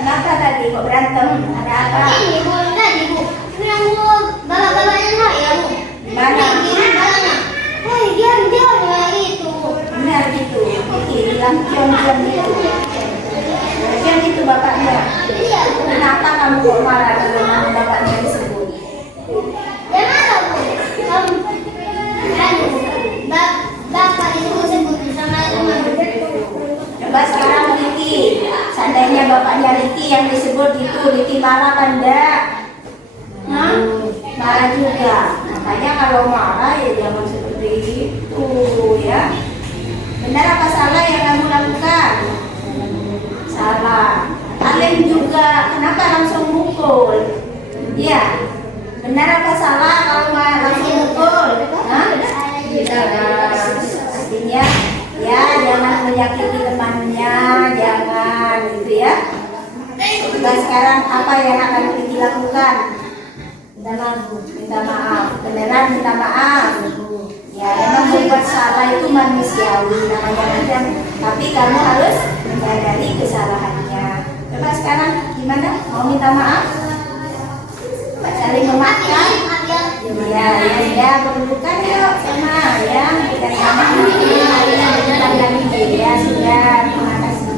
Kenapa tadi kok berantem? Ada apa? Ibu tadi bu, yang bu balak-balaknya lah ya bu. Mana? Balaknya. Woi diam ya itu. Benar gitu. Oke, bilang jam itu. Jam itu bapaknya. Iya. Kenapa kamu kok marah kalau nama bapaknya disebut? Ya mana bu? Kamu bapak itu sebut sama teman. Coba sekarang Riki, seandainya bapaknya Riki yang disebut itu, Riki marah kan enggak? Marah juga. Makanya kalau marah ya jangan seperti itu ya. Benar apa salah yang kamu lakukan? Salah. Kalian juga kenapa langsung mukul? Iya. Benar apa salah kalau langsung mukul? Artinya ya jangan menyakiti temannya, jangan gitu ya. Dan sekarang apa yang akan Riki lakukan? Minta maaf. Beneran minta maaf. Ya memang membuat salah itu manusiawi namanya kan. Tapi kamu harus menyadari kesalahannya. Coba sekarang gimana? Mau minta maaf? Saling memaafkan? Ya berdudukan yuk sama ya. Kita sama ya sudah. Terima kasih.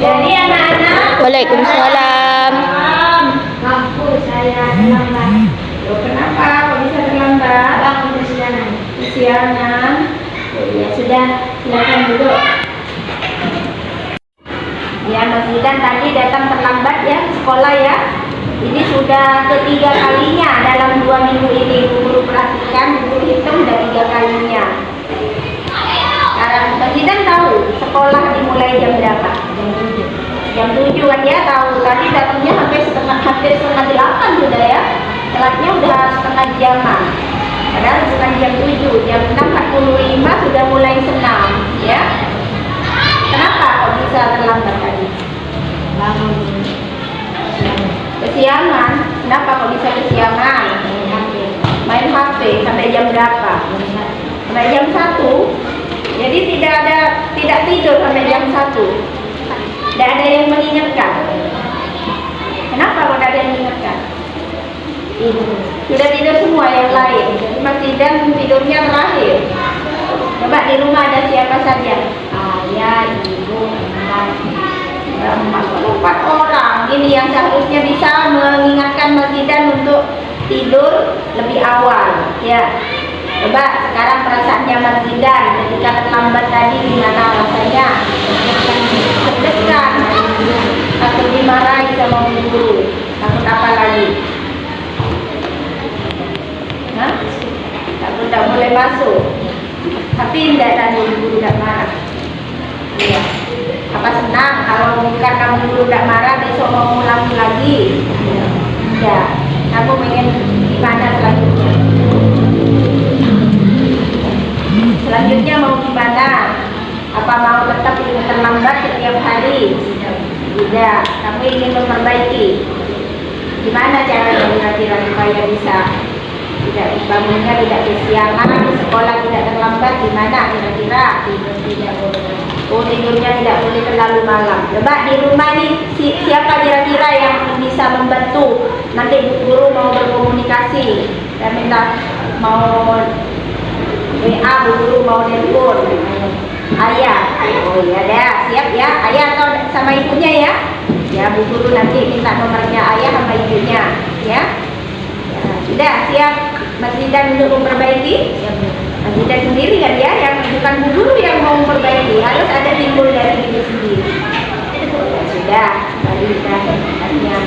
Jadi anak-anak. Waalaikumsalam. Maaf, saya terlambat. Loh, kenapa? Kok bisa terlambat? Bangun kesiangan. Kesiangan. Oh, ya sudah, silakan duduk. Ya, Mas Zidan tadi datang terlambat ya sekolah ya. Ini sudah ketiga kalinya dalam 2 minggu ini. Guru perhatikan, guru hitung udah 3 kalinya. Sekarang Mas Zidan tahu sekolah dimulai jam berapa? Jam 7 kan ya, tahu. Tadi datangnya hampir setengah 8 sudah ya. Telatnya udah setengah jaman. Padahal bukan jam 7, jam 6.45 sudah mulai senam ya. Kenapa kok bisa terlambat tadi? Kesiangan. Kenapa kok bisa kesiangan? Main HP sampai jam berapa? Sampai jam 1. Jadi tidak tidur sampai jam 1. Tidak ada yang mengingatkan. Kenapa kok tidak ada yang mengingatkan? Sudah tidur semua yang lain. Jadi Mas Zidan tidurnya terakhir. Coba di rumah ada siapa saja? Ayah, ibu, anak, 4 orang. Ini yang seharusnya bisa mengingatkan Mas Zidan untuk tidur lebih awal. Ya. Coba sekarang perasaannya Mas Zidan ketika terlambat tadi gimana rasanya? Deg-degan, takut dimarahi sama guru, takut apa lagi? Takut tak boleh masuk. Tapi tidak tadi guru tidak marah. Iya. Apa senang kalau bukan kamu guru tidak marah besok mau ulangi lagi? Ya. Kamu ingin gimana selanjutnya? Selanjutnya mau gimana? Apa mau tetap terlambat setiap hari? Tidak. Kamu ingin memperbaiki. Gimana caranya kira-kira supaya bisa tidak bangunnya tidak kesiangan, sekolah tidak terlambat? Gimana kira-kira? Tidurnya tidak boleh terlalu malam. Coba di rumah nih siapa kira-kira yang bisa membantu nanti guru mau berkomunikasi dan minta mau WA bu guru mau telepon? Ayah. Oh iya dah, siap ya. Ayah atau sama ibunya ya? Ya bu guru nanti minta nomornya ayah sama ibunya ya. Sudah siap Mas Zidan untuk memperbaiki? Mas Zidan sendiri kan ya, yang bukan bu guru yang mau memperbaiki, harus ada timbul dari diri sendiri. Ya, sudah, tadi sudah artinya.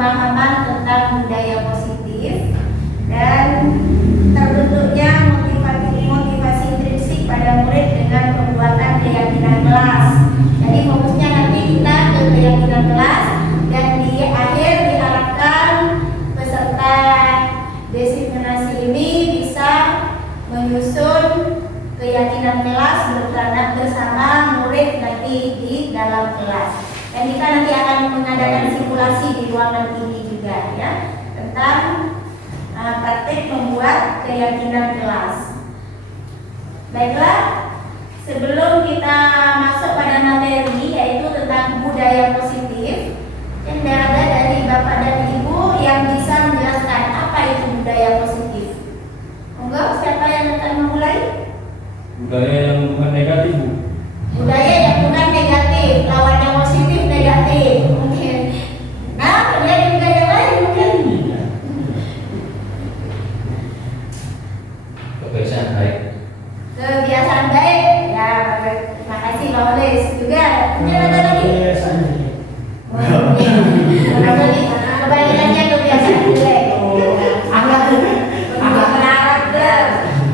pemahaman tentang budaya positif dan terbentuknya motivasi intrinsik pada murid dengan pembuatan keyakinan kelas. Jadi fokusnya nanti kita ke keyakinan kelas dan di akhir diharapkan peserta designasi ini bisa menyusun keyakinan kelas bersama murid nanti di dalam kelas. Dan kita nanti akan mengadakan simulasi di ruangan ini juga ya tentang praktik membuat keyakinan kelas. Baiklah, sebelum kita masuk pada materi yaitu tentang budaya positif, yang ada dari Bapak dan Ibu yang bisa menjelaskan apa itu budaya positif. Monggo, siapa yang akan memulai? Budaya yang bukan negatif, Bu. Budaya yang bukan negatif, lawannya positif negatif. Mungkin. Nah, budaya yang lain mungkin. Kebiasaan baik. Kebiasaan baik. Ya, terima kasih Pak Oles. Juga, mungkin ada lagi. Kebalikannya kebiasaan jelek.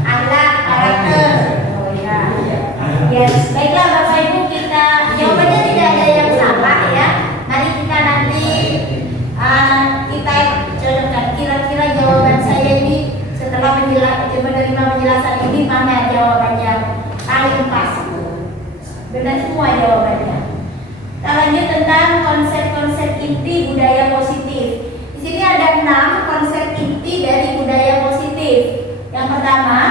Akhlak karakter. Oh ya. Yes. Baiklah Bapak Ibu, kita jawabannya tidak ada yang salah ya. Mari kita nanti kita cocokkan kira-kira jawaban saya ini setelah menerima penjelasan ini mana jawabannya paling pas. Benar semua jawabannya. Kita lanjut tentang konsep-konsep inti budaya positif. Di sini ada 6 konsep inti dari budaya positif. Yang pertama,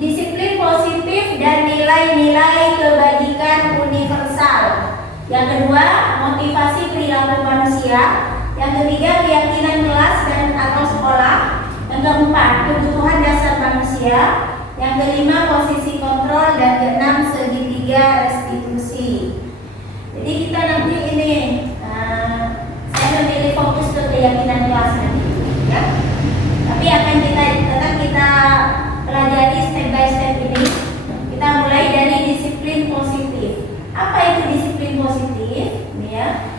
disiplin positif dan nilai-nilai kebajikan universal. Yang kedua, motivasi perilaku manusia. Yang ketiga, keyakinan kelas dan atau sekolah. Yang keempat, kebutuhan dasar manusia. Yang kelima, posisi kontrol. Dan keenam, segitiga restitusi. Jadi kita nanti ini saya memilih fokus ke keyakinan kelas nanti ya. Tapi akan tetap kita pelajari step by step ini. Kita mulai dari disiplin positif. Apa itu disiplin positif? Ya.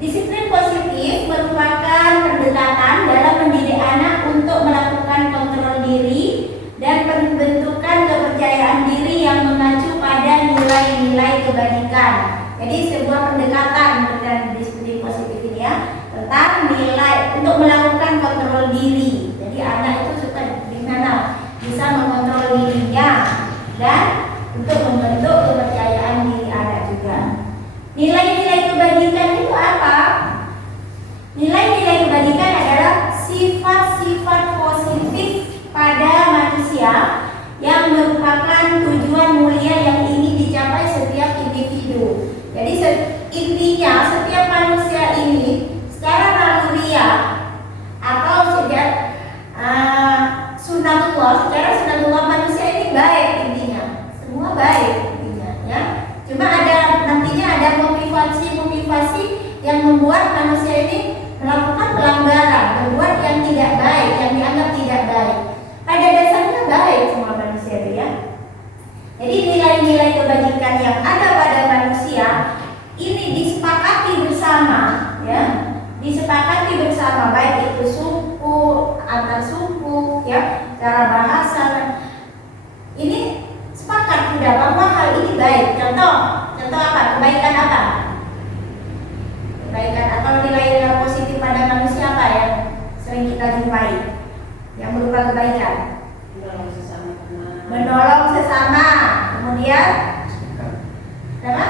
Disiplin positif merupakan pendekatan dalam mendidik anak untuk melakukan kontrol diri dan pembentukan kepercayaan diri yang mengacu pada nilai-nilai kebajikan. Jadi sebuah pendekatan dengan disiplin positif ini ya tentang nilai untuk melakukan kontrol diri. Jadi anak itu suka gimana bisa mengontrol dirinya dan untuk membentuk kepercayaan diri anak juga. Nilai-nilai kebajikan itu apa? Nilai-nilai kebajikan adalah sifat-sifat positif pada manusia yang merupakan tujuan mulia yang ingin dicapai setiap individu. Jadi intinya setiap manusia ini secara naluriah atau secara sunatullah manusia ini baik intinya, semua baik intinya ya. Cuma nantinya ada motivasi yang membuat manusia ini melakukan pelanggaran, membuat yang tidak baik, yang dianggap tidak baik. Pada dasarnya baik semua manusia itu ya. Jadi nilai-nilai kebajikan yang ada pada manusia ini disepakati bersama ya. Disepakati bersama baik itu suku, antar suku ya, cara bahasa. Ini sepakat sudah bahwa hal ini baik. Contoh apa? Kebaikan apa? Kebaikan atau nilai-nilai positif pada manusia apa yang sering kita jumpai yang berupa kebaikan? Menolong sesama. Kemudian apa?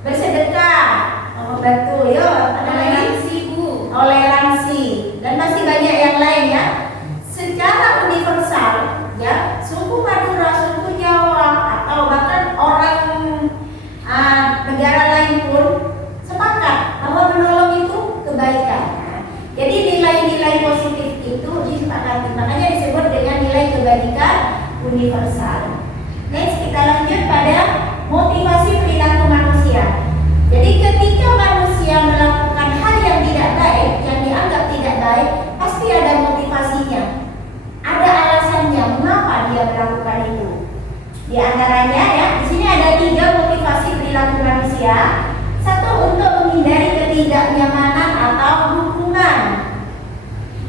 Bersedekah, membantu, ada lagi toleransi dan masih banyak yang lain ya. Secara universal ya, suku Madura, suku Jawa atau bahkan orang negara lain pun sepakat bahwa menolong itu kebaikan. Jadi nilai-nilai positif itu disepakati, makanya disebut dengan nilai kebajikan universal. Next kita lanjut pada motivasi perilaku manusia. Jadi ketika manusia melakukan hal yang tidak baik, yang dianggap tidak baik, pasti ada motivasinya, ada alasannya mengapa dia melakukan itu. Di antaranya ya, di sini ada 3 motivasi perilaku manusia. Satu, untuk menghindari ketidaknyamanan atau hukuman.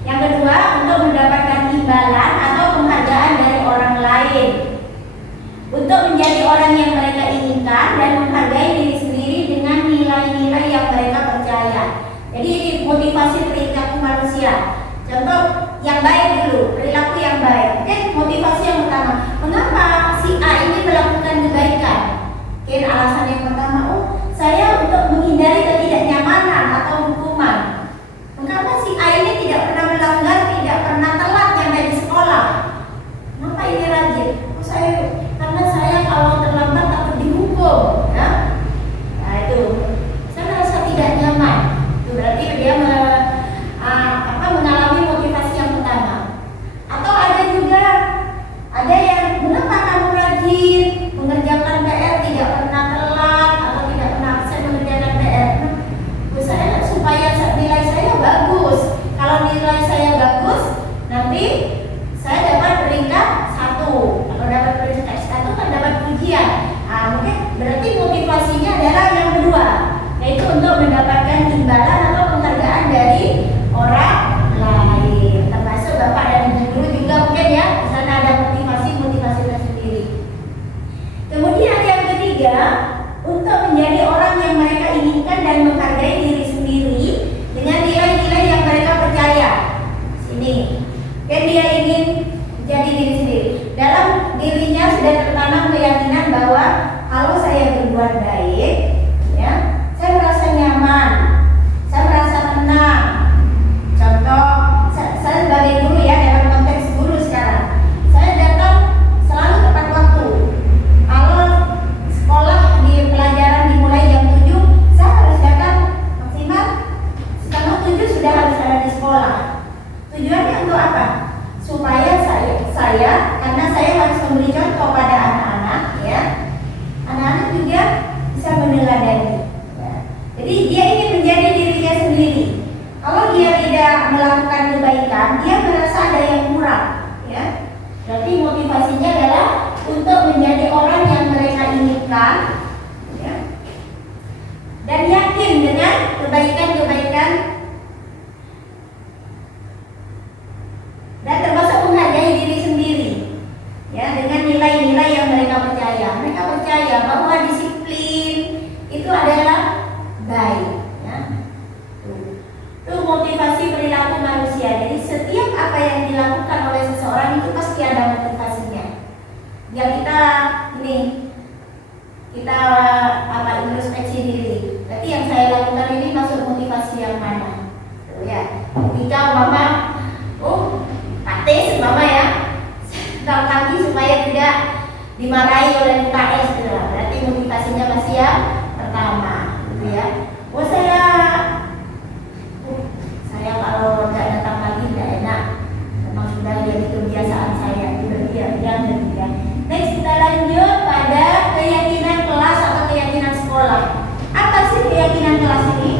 Yang kedua, untuk mendapatkan imbalan atau penghargaan dari orang lain. Untuk menjadi orang yang mereka inginkan dan menghargai diri sendiri dengan nilai-nilai yang mereka percaya. Jadi ini motivasi perilaku manusia. Contoh yang baik dulu, perilaku yang baik. Oke, motivasi yang pertama. Mengapa si A ini melakukan kebaikan? Mungkin alasan yang pertama, saya untuk menghindari ketidaknyamanan atau hukuman. Mengapa si A ini tidak pernah melanggar, tidak pernah telat sampai di sekolah? Kenapa ini rajin? Karena saya kalau terlambat takut dihukum, ya. Nah itu, saya merasa tidak nyaman. Itu berarti dia mengalami motivasi yang pertama. Atau ada yang mengapa kamu rajin mengerjakan PR, tidak pernah telat atau tidak pernah absen mengerjakan PR? Saya supaya nilai saya bagus. Kalau nilai saya bagus, nanti saya dapat peringkat 1. Kalau dapat peringkat 1 kan dapat pujian. Mungkin berarti motivasinya adalah yang kedua, yaitu untuk mendapatkan imbalan atau penghargaan dari orang lain. Termasuk bapak dan ibu guru juga mungkin ya, di sana ada motivasi tersendiri. Kemudian yang ketiga, untuk menjadi orang yang mereka inginkan dan menghargai diri sendiri dengan nilai-nilai yang mereka percaya. Sini, kan dia ingin jadi diri sendiri. Dalam dirinya sudah tertanam keyakinan bahwa kalau saya berbuat baik, ya, saya merasa nyaman, saya merasa tenang. Contoh, saya sebagai guru ya, dalam konteks guru sekarang, saya datang selalu tepat waktu. Kalau sekolah di pelajaran dimulai jam 7, saya harus datang maksimal setengah 7 sudah harus ada di sekolah. Tujuannya untuk apa? Supaya saya karena saya harus memberi contoh pada anak-anak, ya, anak-anak juga bisa meneladani. Ya. Jadi dia ingin menjadi dirinya sendiri. Kalau dia tidak melakukan kebaikan, dia merasa ada yang kurang, ya. Berarti motivasinya adalah untuk menjadi orang yang mereka inginkan, ya, dan yakin dengan kebaikan-kebaikan dan termasuk menghargai diri sendiri, ya, dengan nilai-nilai yang mereka percaya. Mereka percaya bahwa disiplin itu adalah baik, ya. Itu motivasi perilaku manusia. Jadi setiap apa yang dilakukan oleh seseorang itu pasti ada motivasinya. Ya kita introspeksi diri. Berarti yang saya lakukan ini masuk motivasi yang mana? Tuh, ya. Ketika mama, patis mama ya, sedang pagi supaya tidak dimarahi oleh UKS, gitu. Berarti motivasinya masih yang pertama, gitu ya. Saya kalau nggak datang pagi nggak enak, memang sudah jadi kebiasaan saya. Next kita lanjut pada keyakinan kelas atau keyakinan sekolah. Apa sih keyakinan kelas ini?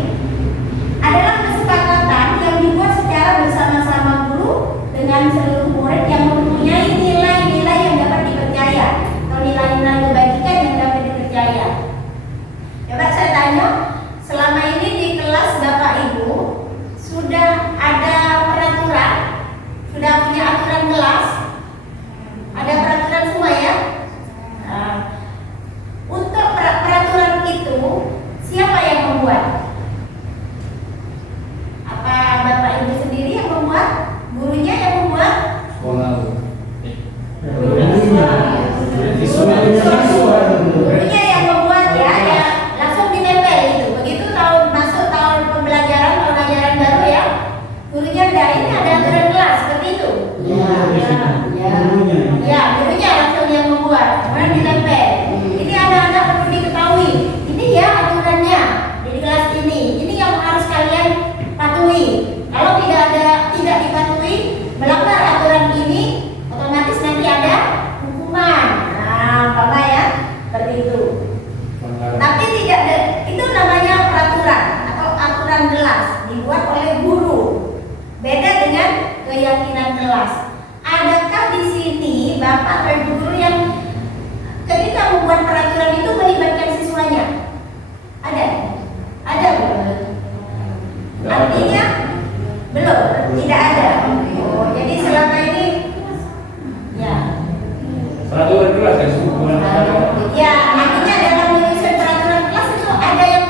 Adalah kesepakatan yang dibuat secara bersama-sama guru dengan seluruh murid yang mempunyai nilai-nilai yang dapat dipercaya atau nilai-nilai kebaikan yang dapat dipercaya. Coba saya tanya, selama ini di kelas Bapak Ibu sudah ada peraturan, sudah punya aturan kelas, ada peraturan semua ya. Nah, untuk peraturan itu siapa yang membuat? Apa Bapak Ibu sendiri yang membuat? Gurunya yang membuat? Gurunya yang membuat ya, langsung ditempel itu. Begitu masuk tahun pembelajaran, tahun ajaran baru ya, gurunya ini ada aturan kelas seperti itu. Ya, gurunya langsung yang membuat, kemudian ditempel. Ini anak-anak perlu diketahui, ini ya aturannya di kelas ini yang harus kalian patuhi. Kalau tidak dipatuhi, melanggar aturan ini, otomatis nanti ada hukuman. Nah, Bapak ya, seperti itu. Tapi tidak ada, itu namanya peraturan atau aturan kelas dibuat oleh guru. Beda dengan keyakinan kelas. Adakah di sini Bapak atau Ibu guru yang ketika membuat peraturan itu melibatkan siswanya? Ada? tidak ada. Oh, jadi selama ini ya. Peraturan kelas ya, hubungan Ya, artinya dalam menyusun peraturan kelas itu ada yang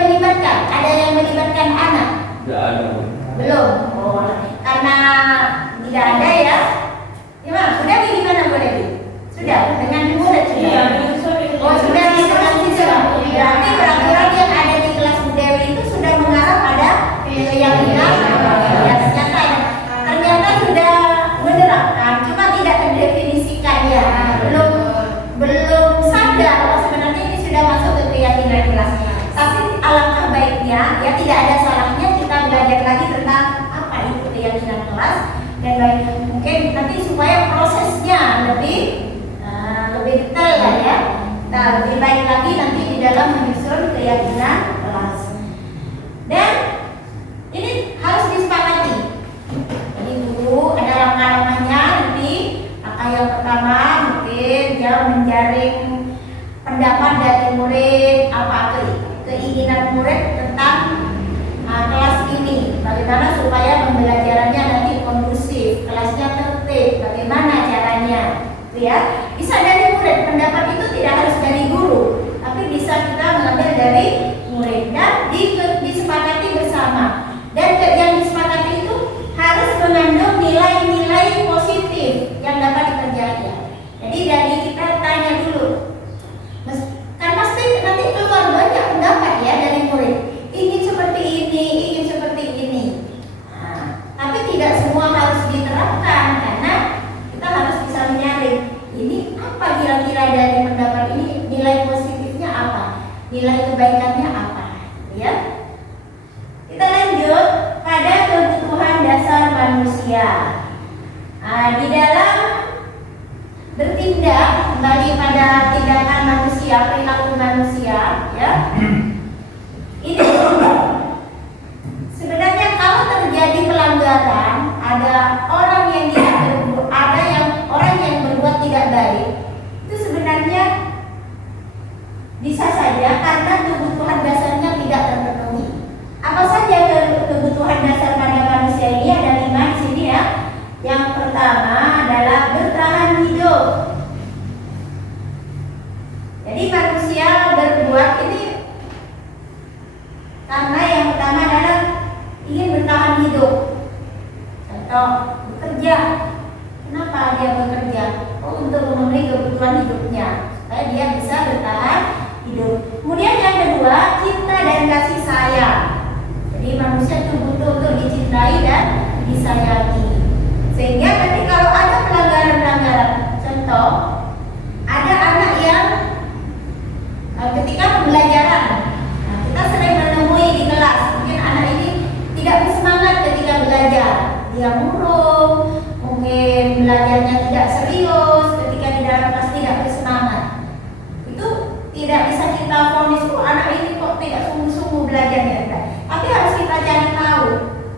melibatkan anak. tidak ada. Belum. Oh, karena tidak ada ya. Gimana? Sudah gimana Bu Dewi? Sudah dengan murid sudah. Oh, sudah dengan siswa. Berarti peraturan yang ada di kelas Bu Dewi itu sudah mengarah pada keyakinan. Ya, ternyata sudah menerapkan, cuma tidak terdefinisikan ya. Belum sadar bahwa sebenarnya ini sudah masuk ke keyakinan kelas. Tapi alangkah baiknya ya tidak ada salahnya kita belajar lagi tentang apa itu keyakinan kelas dan baik mungkin nanti supaya prosesnya lebih detail lah ya. Nah, lebih baik lagi nanti di dalam menyusun keyakinan kelas. Dan ini harus disepakati. Jadi dulu ada langkah-langkahnya nanti. Langkah yang pertama mungkin dia menjaring pendapat dari murid, apa keinginan murid tentang kelas ini. Bagaimana supaya pembelajarannya nanti kondusif, kelasnya tertib, bagaimana caranya, ya. Bisa dari murid, pendapat itu tidak harus dari guru, tapi bisa kita mengambil dari murid dan disepakati bersama. Dan yang disepakati itu harus mengandung nilai-nilai positif yang dapat dikerjakan. Jadi dari kita tanya dulu, kan pasti nanti keluar banyak pendapat ya dari murid. Ingin seperti ini, ingin seperti ini. Nah, tapi tidak semua harus diterapkan karena kita harus bisa menyaring. Ini apa kira-kira dari pendapat ini, nilai positifnya apa, nilai kebaikannya apa, ya? Kita lanjut pada kebutuhan dasar manusia. Di dalam bertindak kembali pada tindakan manusia, perilaku manusia, ya. Ini sebenarnya kalau terjadi pelanggaran, ada orang yang berbuat tidak baik, itu sebenarnya bisa saja karena kebutuhan dasarnya tidak terpenuhi. Apa saja kebutuhan dasar pada manusia ini? Ada 5 di sini ya. Yang pertama adalah bertahan hidup. Jadi manusia berbuat ini karena yang pertama adalah ingin bertahan hidup. Contoh, bekerja. Kenapa dia bekerja? Oh, untuk memenuhi kebutuhan hidupnya, supaya dia bisa bertahan hidup. Kemudian yang kedua, cinta dan kasih sayang. Jadi manusia itu butuh untuk dicintai dan disayangi. Sehingga nanti kalau ada pelanggaran-pelanggaran, contoh, ada anak yang ketika pembelajaran, kita sering menemui di kelas, mungkin anak ini tidak bersemangat ketika belajar, dia murung, mungkin belajarnya tidak serius, ketika di dalam kelas tidak bersemangat. Itu tidak bisa kita vonis, anak ini kok tidak sungguh-sungguh belajarnya. Tapi harus kita cari tahu,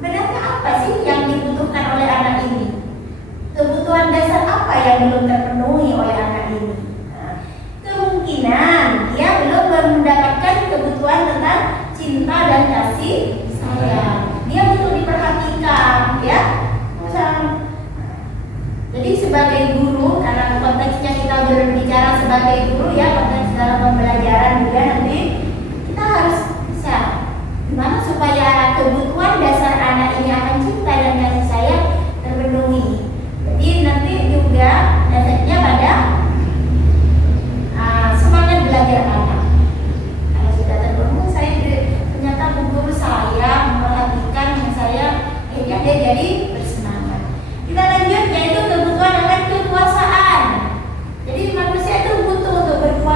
benarnya apa sih yang dibutuhkan oleh anak ini? Kebutuhan dasar apa yang belum terpenuhi oleh anak ini? Kemungkinan dia belum mendapatkan kebutuhan tentang cinta dan kasih sayang. Dia butuh diperhatikan, ya. Jadi sebagai guru, karena konteksnya kita berbicara sebagai guru ya, konteks dalam pembelajaran juga nanti kita harus bisa gimana supaya kebutuhan dasar anak ini akan cinta dan kasih sayang terpenuhi. Jadi nanti juga efeknya pada semangat belajar anak. Kalau sudah terpenuhi, saya ternyata guru saya memperhatikan saya, akhirnya dia jadi bersemangat. Kita lanjut yaitu kebutuhan akan kekuasaan. Jadi manusia itu butuh untuk berkuasa.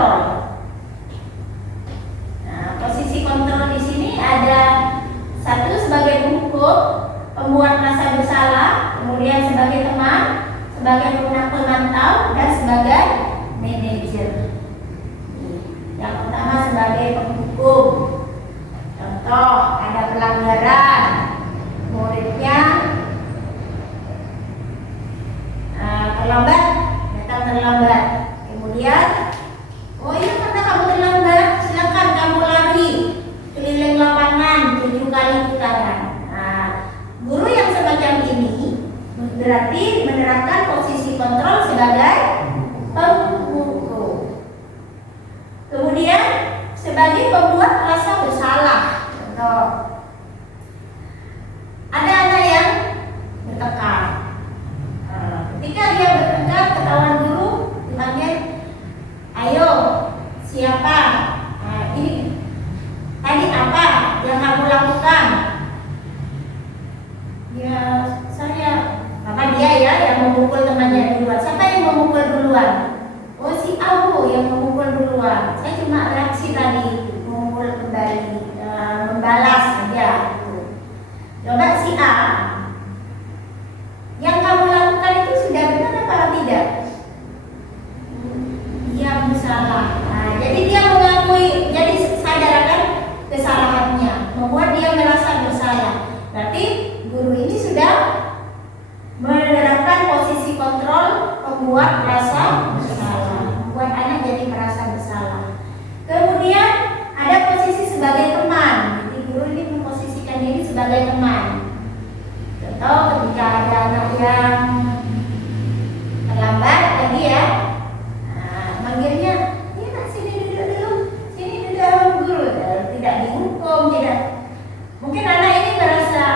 kontrol. Nah, posisi kontrol di sini ada satu sebagai penghukum, pembuat merasa bersalah, kemudian sebagai teman, sebagai pemantau, dan sebagai manajer. Yang pertama sebagai penghukum. Contoh, ada pelanggaran, muridnya terlambat, datang terlambat. Kemudian, oh iya karena kamu terlambat, silakan kamu lari keliling lapangan 7 kali putaran. Nah, guru yang semacam ini berarti menerapkan posisi kontrol sebagai penghukum. Kemudian sebagai pembuat rasa bersalah. Contoh, ada anak yang bertengkar. Ketika dia bertengkar, ketahuan guru dipanggil, ayo siapa? Ini tadi apa yang kamu lakukan? Ya saya, maka dia ya yang memukul temannya duluan. Siapa yang memukul duluan? Oh si Abu yang memukul duluan. Saya cuma reaksi tadi, memukul kembali, membalas saja. Coba si A, yang kamu lakukan itu sudah benar apa tidak? Dia bersalah. Nah, jadi dia mengakui, jadi sadarkan kesalahannya, membuat dia merasa bersalah. Berarti guru ini sudah menerapkan posisi kontrol, membuat rasa bersalah, membuat anak jadi merasa bersalah. Kemudian ada posisi sebagai teman. Jadi guru ini memposisikan diri sebagai teman. Contoh, ketika ada anak yang terlambat tadi ya, manggilnya, ya nak sini duduk dulu, sini duduk sama guru. Tidak dihukum, tidak. Mungkin anak ini merasa,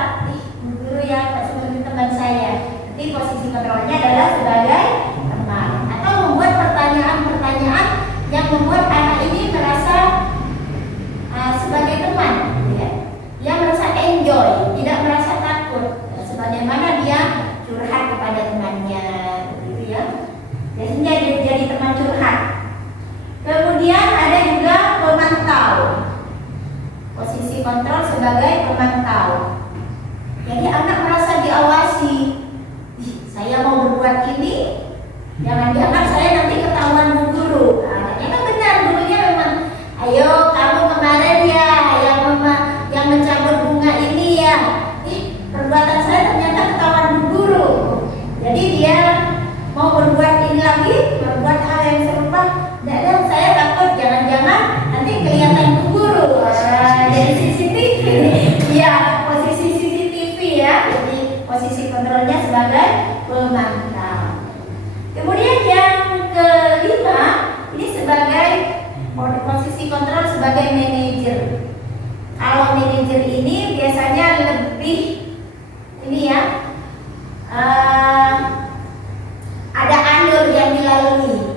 guru ya sebagai teman saya. Jadi posisi kontrolnya adalah sebagai teman, atau membuat pertanyaan-pertanyaan yang membuat anak ini merasa sebagai teman, ya. Dia merasa enjoy, tidak merasa takut. Sebagaimana dia curhat kepada temannya, gitu ya. Biasanya dia jadi teman curhat. Kemudian ada juga pemantau. Posisi kontrol sebagai pemantau. Jadi anak merasa diawasi. Saya mau berbuat ini, jangan-jangan saya nanti ketahuan bu guru. Anaknya kan benar, gurunya memang, ayo kamu kemarin ya yang mencabut bunga ini ya. Perbuatan saya ternyata ketahuan bu guru. Jadi dia mau berbuat ini lagi, berbuat hal yang serupa. Dan saya takut jangan-jangan nanti kelihatan bu guru. Jadi CCTV. Ya, posisi CCTV ya. Jadi posisi kontrolnya sebagai pemantau. Kemudian yang kelima, ini sebagai posisi kontrol sebagai manajer. Kalau manajer ini biasanya lebih ini ya, ada alur yang dilalui.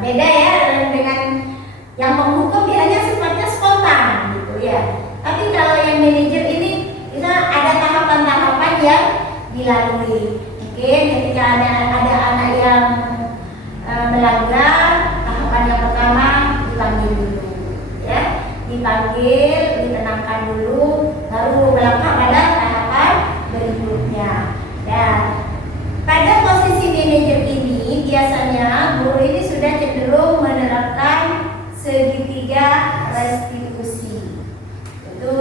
Beda ya dengan yang menghukum, biasanya sifatnya spontan gitu ya. Tapi kalau yang manajer ini kita ada tahapan-tahapan yang dilalui. Mungkin ketika ada anak yang melanggar, tahapan yang pertama dipanggil dulu, ya, dipanggil, ditenangkan dulu, baru melangkah pada tahapan berikutnya. Dan pada posisi manajer ini biasanya guru ini sudah cenderung menerapkan segitiga restitusi. Itu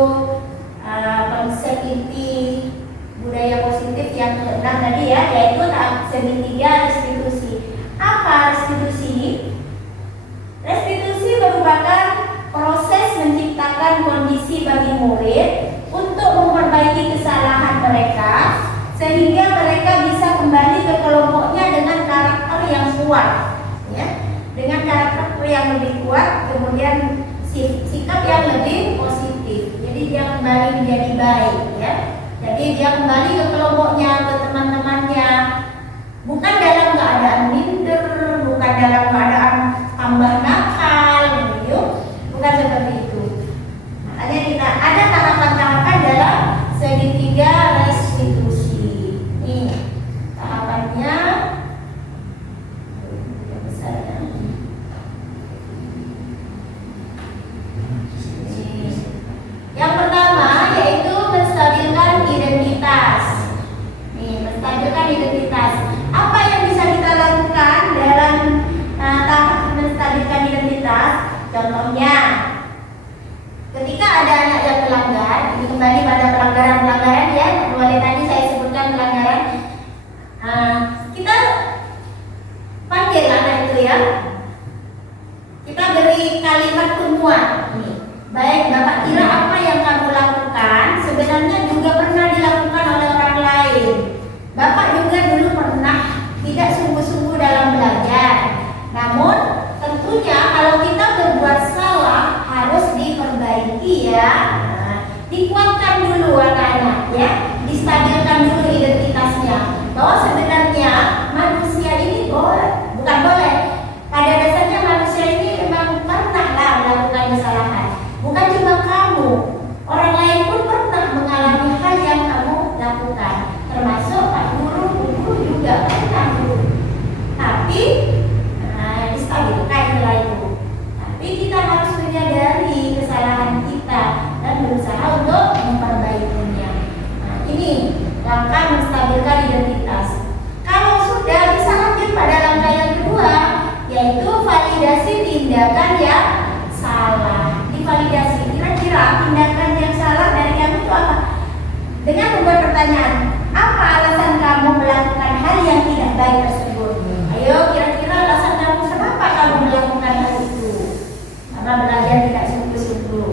konsep inti budaya positif yang ke-6 tadi ya, yaitu segitiga restitusi. Apa restitusi? Restitusi merupakan proses menciptakan kondisi bagi murid untuk memperbaiki kesalahan mereka sehingga mereka bisa kembali ke kelompoknya dengan karakter yang kuat, ya, dengan karakter yang lebih kuat, kemudian sikap yang lebih positif. Jadi dia kembali menjadi baik, ya. Jadi dia kembali ke kelompoknya, ke teman-temannya, bukan dalam keadaan minder, bukan dalam keadaan tambah nakal, gitu, bukan seperti itu. Makanya kita ada tahapan-tahapan dalam segitiga restitusi. Nih tahapannya. Contohnya, ketika ada anak yang melanggar, ini kembali pada pelanggaran-pelanggaran ya, mulai tadi saya sebutkan pelanggaran. Kita panggil anak itu ya, kita beri kalimat penguat. Baik, Bapak kira apa yang kamu lakukan sebenarnya juga pernah dilakukan oleh orang lain. Bapak juga dulu pernah tidak sungguh-sungguh dalam belajar. Namun tentunya kalau kita berbuat salah harus diperbaiki ya. Dikuatkan dulu anak-anak ya, distabilkan dulu identitasnya. Bahwa sebenarnya manusia ini bukan boleh. Pada dasarnya manusia ini memang pernahlah melakukan kesalahan. Bukan cuma kamu, orang lain pun pernah mengalami hal yang kamu lakukan. Termasuk Pak Guru, Bu Guru juga pernah. Tapi distabilkan nilai itu. Tapi kita harus menyadari kesalahan kita dan berusaha untuk memperbaikinya. Ini langkah menstabilkan identitas. Kalau sudah bisa lanjut pada langkah yang kedua, yaitu validasi tindakan yang salah. Divalidasi, kira-kira tindakan yang salah dari kamu itu apa? Dengan membuat pertanyaan, apa alasan kamu melakukan hal yang tidak baik tersebut? Ayo, kira-kira alasan kamu kenapa kamu melakukan hal itu? Karena belajar tidak sungguh-sungguh.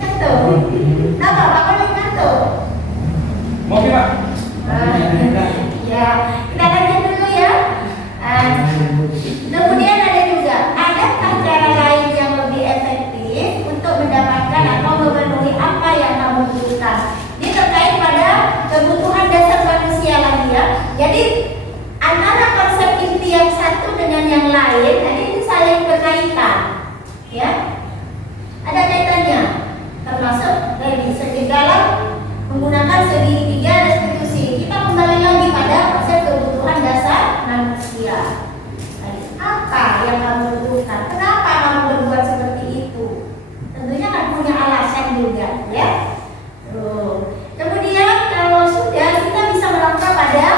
Ngantuk? Kenapa? Apa yang ngantuk? Oke, Pak. Ya, kita lanjut dulu ya. Kemudian ada juga, adakah cara lain yang lebih efektif untuk mendapatkan atau memenuhi apa yang kamu butuhkan? Ini terkait pada kebutuhan dasar manusia lagi ya. Jadi antara konsep inti yang satu dengan yang lain, jadi itu saling berkaitan, ya. Ada kaitannya, termasuk dari segi dalam menggunakan segitiga restitusi. Kita kembali lagi pada konsep kebutuhan dasar manusia. Apa yang kamu butuhkan? Kenapa kamu berbuat seperti itu? Tentunya kan punya alasan juga, ya. Kemudian kalau sudah, kita bisa melangkah pada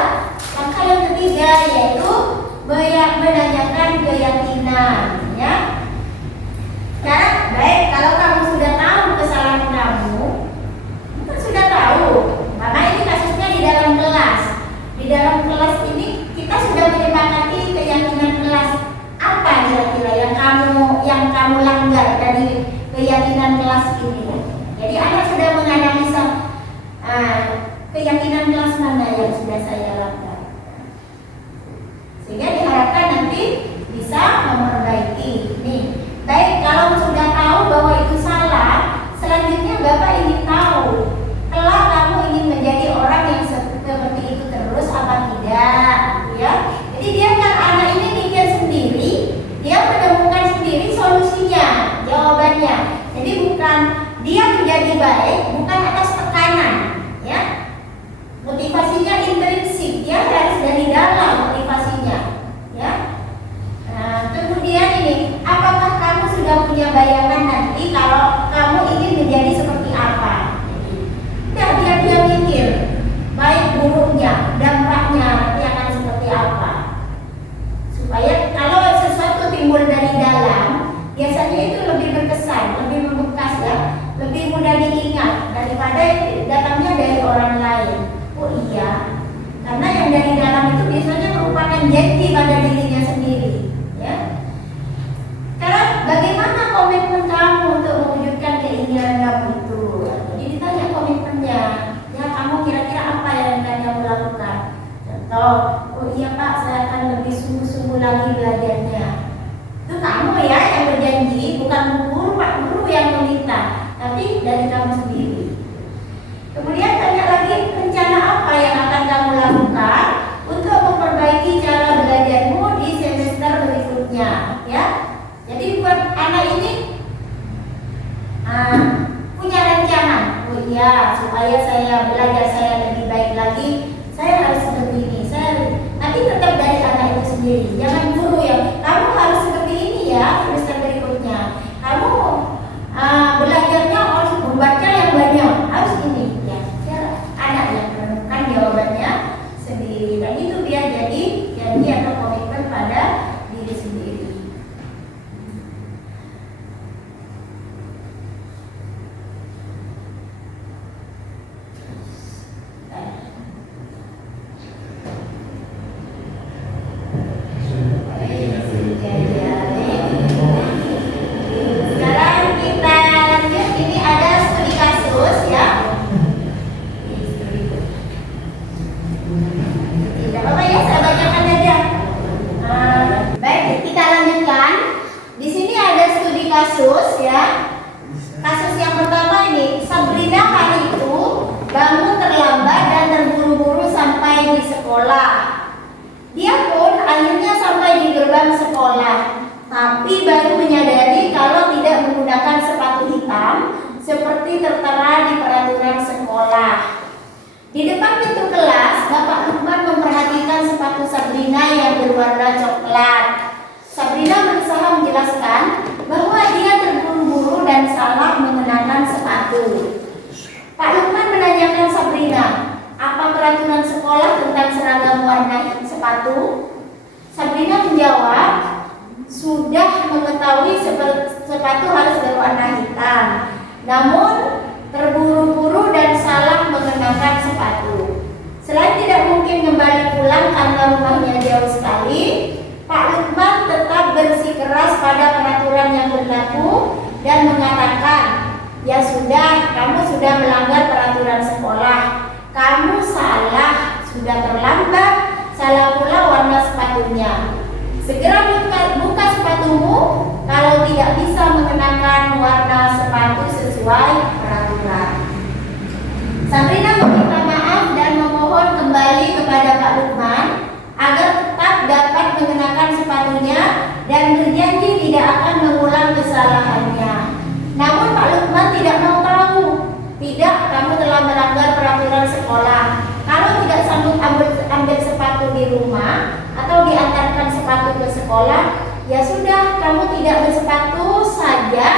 langkah yang ketiga, yaitu menanyakan keyakinan, ya. Sekarang baik, kalau kamu sudah tahu kesalahan kamu, kan sudah tahu. Karena ini kasusnya di dalam kelas. Di dalam kelas ini kita sudah menyepakati keyakinan kelas. Apa kira-kira yang kamu langgar dari keyakinan kelas ini? Jadi anak sudah menganalisa keyakinan kelas mana yang sudah saya langgar. Sehingga diharapkan nanti bisa memperbaiki. Nih, baik kalau sudah tahu bahwa itu salah, selanjutnya Bapak ingin tahu, kelak kamu ingin menjadi orang yang seperti itu terus apa tidak, ya? Jadi biarkan anak ini mikir sendiri, dia menemukan sendiri solusinya, jawabannya. Jadi bukan dia menjadi baik, bukan atas tekanan, ya. Motivasinya intrinsik, dia harus dari dalam motivasinya, ya. Nah, kemudian ini, apakah kamu sudah punya bayangan nanti kalau kamu ingin menjadi seperti apa? Jadi, dia mikir baik buruknya, dampaknya nanti akan seperti apa. Supaya kalau sesuatu timbul dari dalam, biasanya itu lebih berkesan, lebih membekas ya, lebih mudah diingat daripada datangnya dari orang lain. Oh iya, karena yang dari dalam itu biasanya merupakan janji pada dirinya sendiri, ya. Sekarang bagaimana komitmen kamu untuk mewujudkan keinginan kamu itu? Jadi ditanya komitmennya, ya kamu kira-kira apa yang akan kamu lakukan? Contoh, oh iya Pak, saya akan lebih sungguh-sungguh lagi belajarnya. Itu kamu ya yang berjanji, bukan guru, Pak Guru yang meminta, tapi dari kamu sendiri. Kemudian tanya lagi, rencana apa yang akan kamu lakukan untuk memperbaiki cara belajarmu di semester berikutnya, ya. Jadi buat anak ini punya rencana. Oh iya, supaya saya belajar saya lebih baik lagi, saya harus seperti ini. Tapi tetap dari anak itu sendiri. Jangan guru yang kamu harus seperti ini ya semester berikutnya. Kamu belajarnya harus membaca yang banyak, harus ini. Anak yang menemukan jawabannya sendiri, dan itu biar jadi janji atau komitmen pada diri sendiri. gerbang sekolah, tapi baru menyadari kalau tidak menggunakan sepatu hitam seperti tertera di peraturan sekolah. Di depan pintu kelas, Bapak Lukman memperhatikan sepatu Sabrina yang berwarna coklat. Sabrina berusaha menjelaskan bahwa dia terburu-buru dan salah mengenakan sepatu. Pak Lukman menanyakan Sabrina, apa peraturan sekolah tentang seragam warna sepatu? Sabrina menjawab, sudah mengetahui sepatu harus berwarna hitam, namun terburu-buru dan salah mengenakan sepatu. Selain tidak mungkin kembali pulang karena rumahnya jauh sekali, Pak Lukman tetap bersikeras pada peraturan yang berlaku dan mengatakan, ya sudah, kamu sudah melanggar peraturan sekolah. Kamu salah, sudah terlambat, salah pula warna sepatunya. Segera buka sepatumu kalau tidak bisa mengenakan warna sepatu sesuai peraturan. Sabrina meminta maaf dan memohon kembali kepada Pak Lukman agar tetap dapat mengenakan sepatunya dan berjanji tidak akan mengulang kesalahannya. Namun Pak Lukman tidak mau tahu. Tidak, kamu telah melanggar peraturan sekolah. Kalau tidak sanggup ambil sepatu di rumah atau diantarkan sepatu ke sekolah, ya sudah, kamu tidak bersepatu saja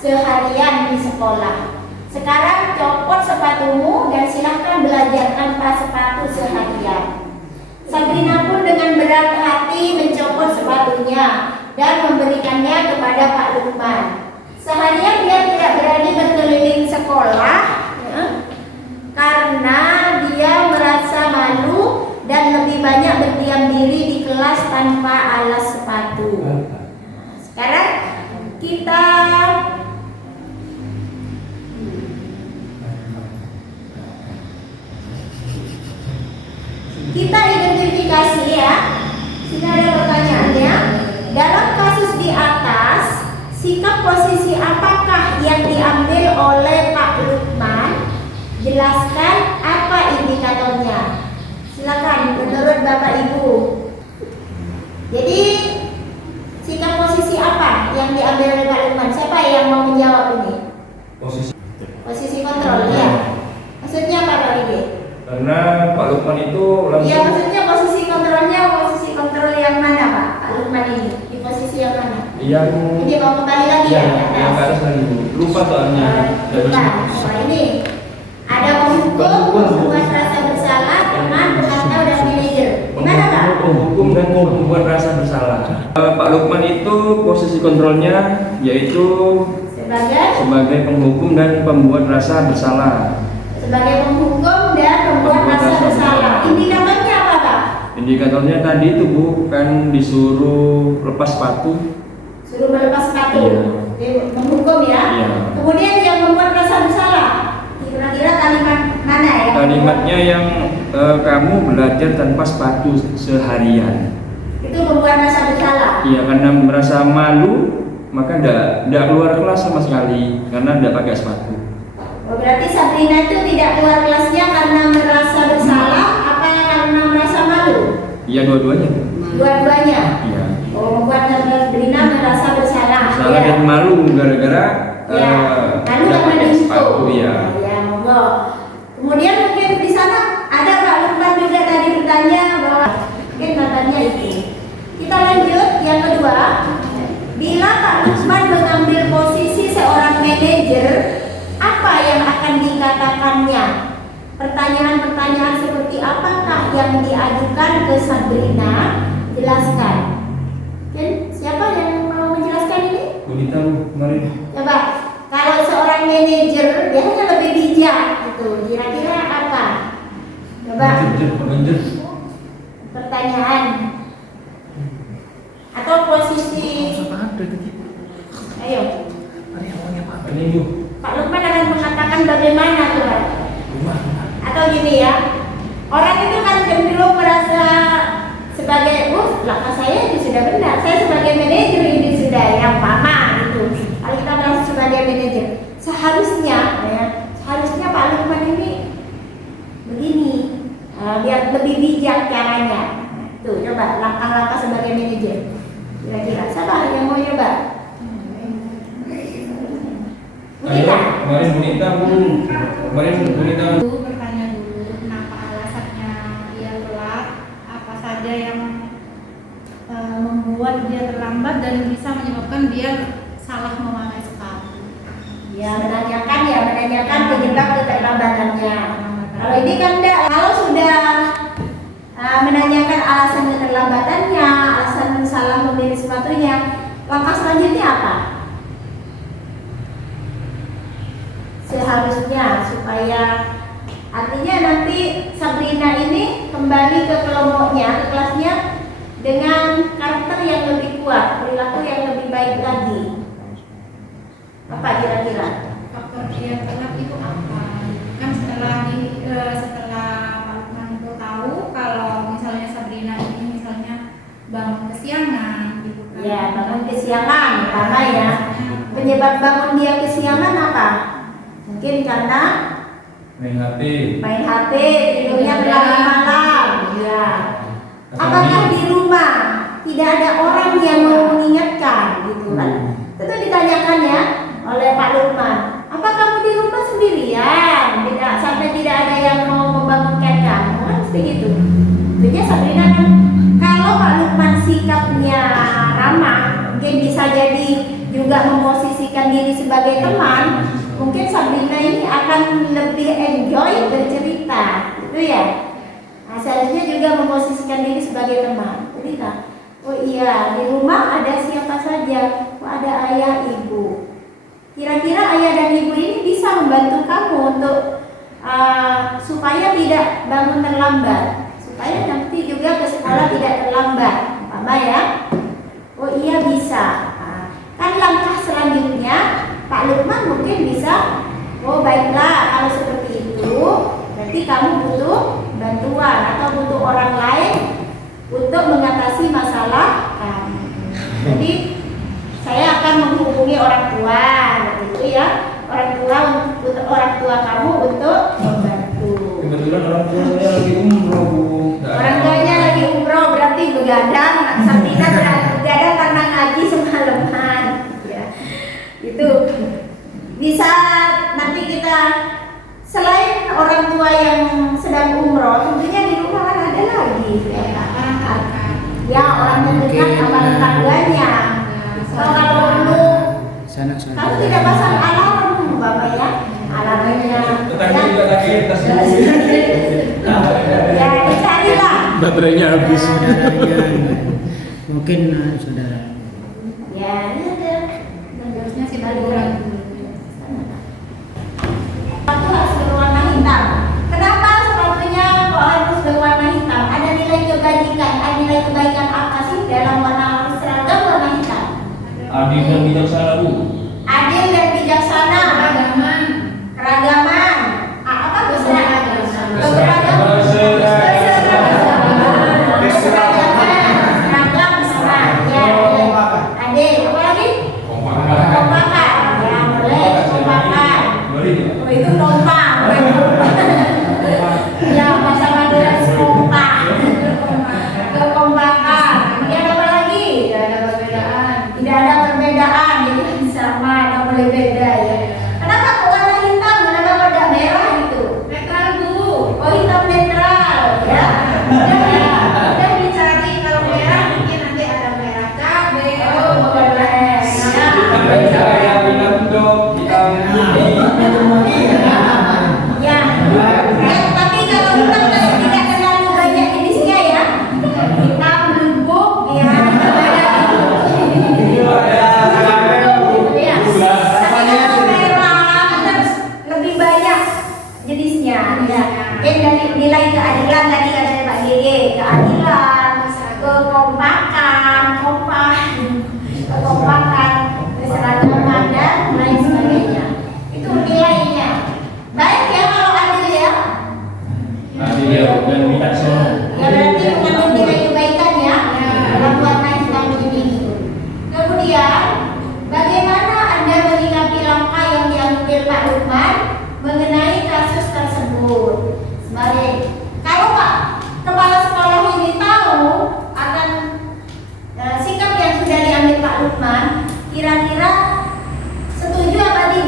seharian di sekolah. Sekarang copot sepatumu dan silahkan belajar tanpa sepatu seharian. Sabrina pun dengan berat hati mencopot sepatunya dan memberikannya kepada Pak Lukman. Seharian dia tidak berani berkeliling sekolah ya, karena dia merasa malu dan lebih banyak berdiam diri di kelas tanpa alas sepatu. Sekarang kita identifikasi ya. Sini ada pertanyaannya. Dalam kasus di atas, sikap posisi apakah yang diambil oleh Pak Lukman? Jelaskan apa indikatornya. Silakan menurut Bapak Ibu. Jadi sikap posisi apa yang diambil oleh Pak Lukman? Siapa yang mau menjawab ini? Posisi kontrol ya. Maksudnya apa Pak Ridi? Karena Pak Lukman itu langsung. Iya, maksudnya posisi kontrol yang mana Pak? Pak Lukman ini di posisi yang mana? Yang Ini mau kembali lagi ya, ya? yang ke atas lagi. Lupa soalnya. Lupa. Nah, ini ada penghukum, membuat rasa bersalah, teman, pemantau dan manajer. Gimana Pak? Penghukum dan membuat rasa bersalah. Pak Lukman itu posisi kontrolnya yaitu sebagai penghukum dan pembuat rasa bersalah. Sebagai penghukum dan pembuat rasa bersalah. Indikatornya apa Pak? Indikatornya tadi itu Bu, kan disuruh lepas sepatu. Suruh melepas sepatu. Iya. Menghukum ya. Iya. Kemudian yang membuat rasa bersalah. Kira-kira kalimat mana ya? Kalimatnya yang kamu belajar tanpa sepatu seharian. Itu membuat rasa bersalah. Iya, karena merasa malu maka tidak keluar kelas sama sekali karena tidak pakai sepatu. Oh, berarti Sabrina itu tidak keluar kelasnya karena merasa bersalah, apa karena merasa malu? Iya, dua-duanya. Dua-duanya. Iya. Oh, membuat Sabrina merasa bersalah. Salah dan malu gara-gara Ya, malu tidak karena pakai sepatu. dihukum. Iya. Ya, monggo. Kemudian mungkin di sana ada Pak Lukman juga tadi bertanya bahwa mungkin katanya itu. Kita lanjut yang kedua. Bila Pak Lukman mengambil posisi seorang manajer, apa yang akan dikatakannya? Pertanyaan-pertanyaan seperti apakah yang diajukan ke Sabrina? Jelaskan. Siapa yang mau menjelaskan ini? Gunita kemarin. Coba, kalau seorang manajer biasanya lebih bijak gitu. Kira-kira apa? Coba. Pertanyaan. Atau posisi. Ayo. Ini Bu. Pak Lukman akan mengatakan bagaimana tuh Pak? Atau gini ya, orang itu kan cenderung merasa sebagai, langkah saya itu sudah benar, saya sebagai manajer ini sudah yang paham gitu. Kalau kita merasa sebagai manajer, seharusnya Pak Lukman ini begini, biar lebih bijak caranya. Tuh coba langkah-langkah sebagai manajer. Kira-kira siapa yang mau nyoba? Ayo, kemarin Bunita Dulu bertanya dulu kenapa alasannya dia telat, apa saja yang membuat dia terlambat dan bisa menyebabkan dia salah memakai sepatu. Ya, menanyakan penyebab keterlambatannya. Kalau ini kan enggak, kalau sudah menanyakan alasan keterlambatannya, alasan salah memilih sepatunya, langkah selanjutnya apa? Seharusnya supaya artinya nanti Sabrina ini kembali ke kelompoknya, ke kelasnya dengan karakter yang lebih kuat, perilaku yang lebih baik lagi. Apa kira-kira? Faktor dia telat itu apa? Kan setelah Pak Lukman itu tahu kalau misalnya Sabrina ini misalnya bangun kesiangan gitu kan. Ya, bangun kesiangan pertama ya. Penyebab bangun dia kesiangan apa? Mungkin karena main HP. tidurnya terlalu malam. Ya. Apakah di rumah tidak ada orang yang mau mengingatkan gitu kan? Tentu ditanyakan ya oleh Pak Lukman. Apa kamu di rumah sendirian? Tidak ada yang mau membangunkan kamu kan mesti gitu. Tentunya Sabrina kan kalau Pak Lukman sikapnya ramah, mungkin bisa jadi juga memosisikan diri sebagai teman. Mungkin Sabrina ini akan lebih enjoy bercerita, gitu ya. Nah, seharusnya juga memosisikan diri sebagai teman. Cerita, oh iya di rumah ada siapa saja? Oh, ada ayah, ibu. Kira-kira ayah dan ibu ini bisa membantu kamu untuk supaya tidak bangun terlambat, supaya nanti juga ke sekolah tidak terlambat, apa ya? Oh iya bisa. Nah, kan langkah selanjutnya Pak Lukman mungkin bisa, oh baiklah kalau seperti itu berarti kamu butuh bantuan atau butuh orang lain untuk mengatasi masalah kamu. Jadi saya akan menghubungi orang tua, gitu ya, orang tua kamu untuk membantu. Kebetulan orang tua saya lagi umroh, Bu. Orang tuanya lagi umroh berarti begadang, Sabrina begadang karena ngaji semalaman. Ya. Itu bisa nanti kita selain orang tua yang sedang umroh, tentunya di rumah kan ada lagi ya orang terdekat apa tetangganya. Kalau perlu kamu tidak pasang alarm Bapak ya, alarmnya Tetangga juga lagi tas ya dicarilah baterainya habis. Mungkin saudara. ya ini ada Harusnya sih liburan dulu. sepatu harus berwarna hitam. Kenapa sepatunya kok harus berwarna hitam? Ada nilai kebajikan, ada nilai kebaikan apa sih dalam warna seragam warna hitam? adil dan bijaksana, Bu. Adil dan bijaksana, keragaman, apa keseragaman? Seragam mesra, ya. Adil, apa lagi? Kompakan, ya boleh kompakan. Oh itu kompak, ya pasangan dengan kompak, kekompakan. Kemudian apa lagi? Tidak ada perbedaan, jadi sama, nggak boleh beda ya. Kenapa kok warna hitam? Kenapa pada merah itu? Netral Bu. Oh hitam netral, ya. Udah dicari kalau merah mungkin nanti ada merah cabe. Oh boleh. Saya bilang dong, hitam putih. Ya. Tapi kalau hitam kan tidak terlalu banyak jenisnya ya. Hitam lembut, ya. Ya.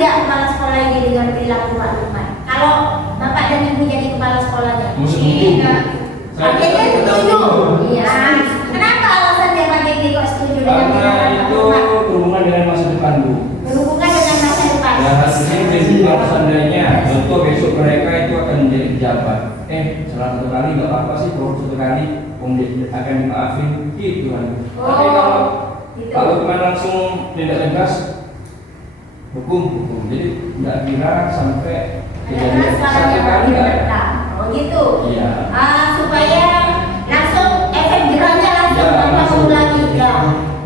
tidak kepala sekolah ini dengan perilaku Pak Lukman? Kalau Bapak dan Ibu jadi kepala sekolahnya? Tidak. Pak Gege setuju? Iya. Kenapa alasannya Pak Gege kok setuju dengan Karena tindakan Pak itu Lukman? berhubungan dengan masa depan, Bu. Berhubungan dengan masa depan. Ya hasilnya prinsip kalau seandainya contoh besok mereka itu akan menjadi pejabat. Salah satu kali nggak apa-apa sih, kalau satu kali kemudian akan dimaafin gitu kan. Tapi kalau Gitu. Pak Lukman langsung tindak tegas, hukum. Jadi nggak kira sampai kejadian Ada satu kali nggak ada. Oh gitu. Iya. Supaya langsung efek jerahnya langsung Ya, tanpa langsung. mengulangi ya.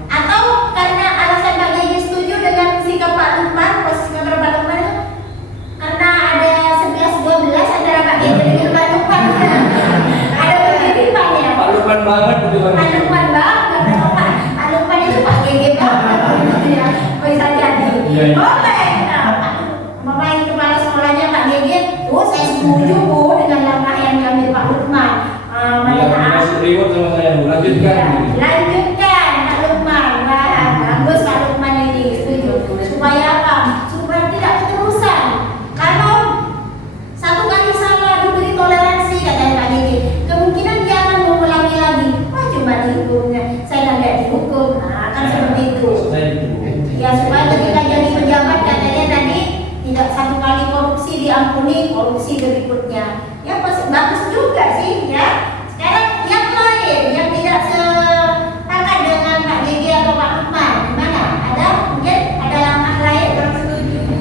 Atau karena alasan Pak Gege setuju dengan sikap Pak Lukman, posisi kamar Pak Lukman itu karena ada 11-12 antara Pak Gege dengan Pak Lukman. Ada pemilihan ya. Pak Lukman banget gitu kan. Pak Lukman banget, Pak Lukman itu Pak Gege banget gitu ya. Bisa jadi. Iya, iya. Boleh. Nah, Bapak ini kepala sekolahnya Pak Gege, saya setuju Bu dengan langkah yang diambil Pak Lukman. Iya, dikasih reward sama saya, Bu. Lanjutkan. Lanjutkan Pak Lukman. Wah, bagus Pak Lukman ini setuju. Supaya apa? Supaya tidak keterusan. Kalau satu kali salah diberi toleransi kata Pak Gege, kemungkinan dia akan mengulangi lagi. Wah, coba dihukumnya. Saya nggak dihukum. Nah, kan seperti itu. Maksud saya itu. Ya supaya ketika jadi pejabat katanya tadi tidak satu kali korupsi diampuni, korupsi berikutnya. Ya bagus juga sih ya. Sekarang yang lain yang tidak sepakat dengan Pak Gege atau Pak Lukman, gimana? Ada mungkin ada langkah lain? Kurang setuju, Bu.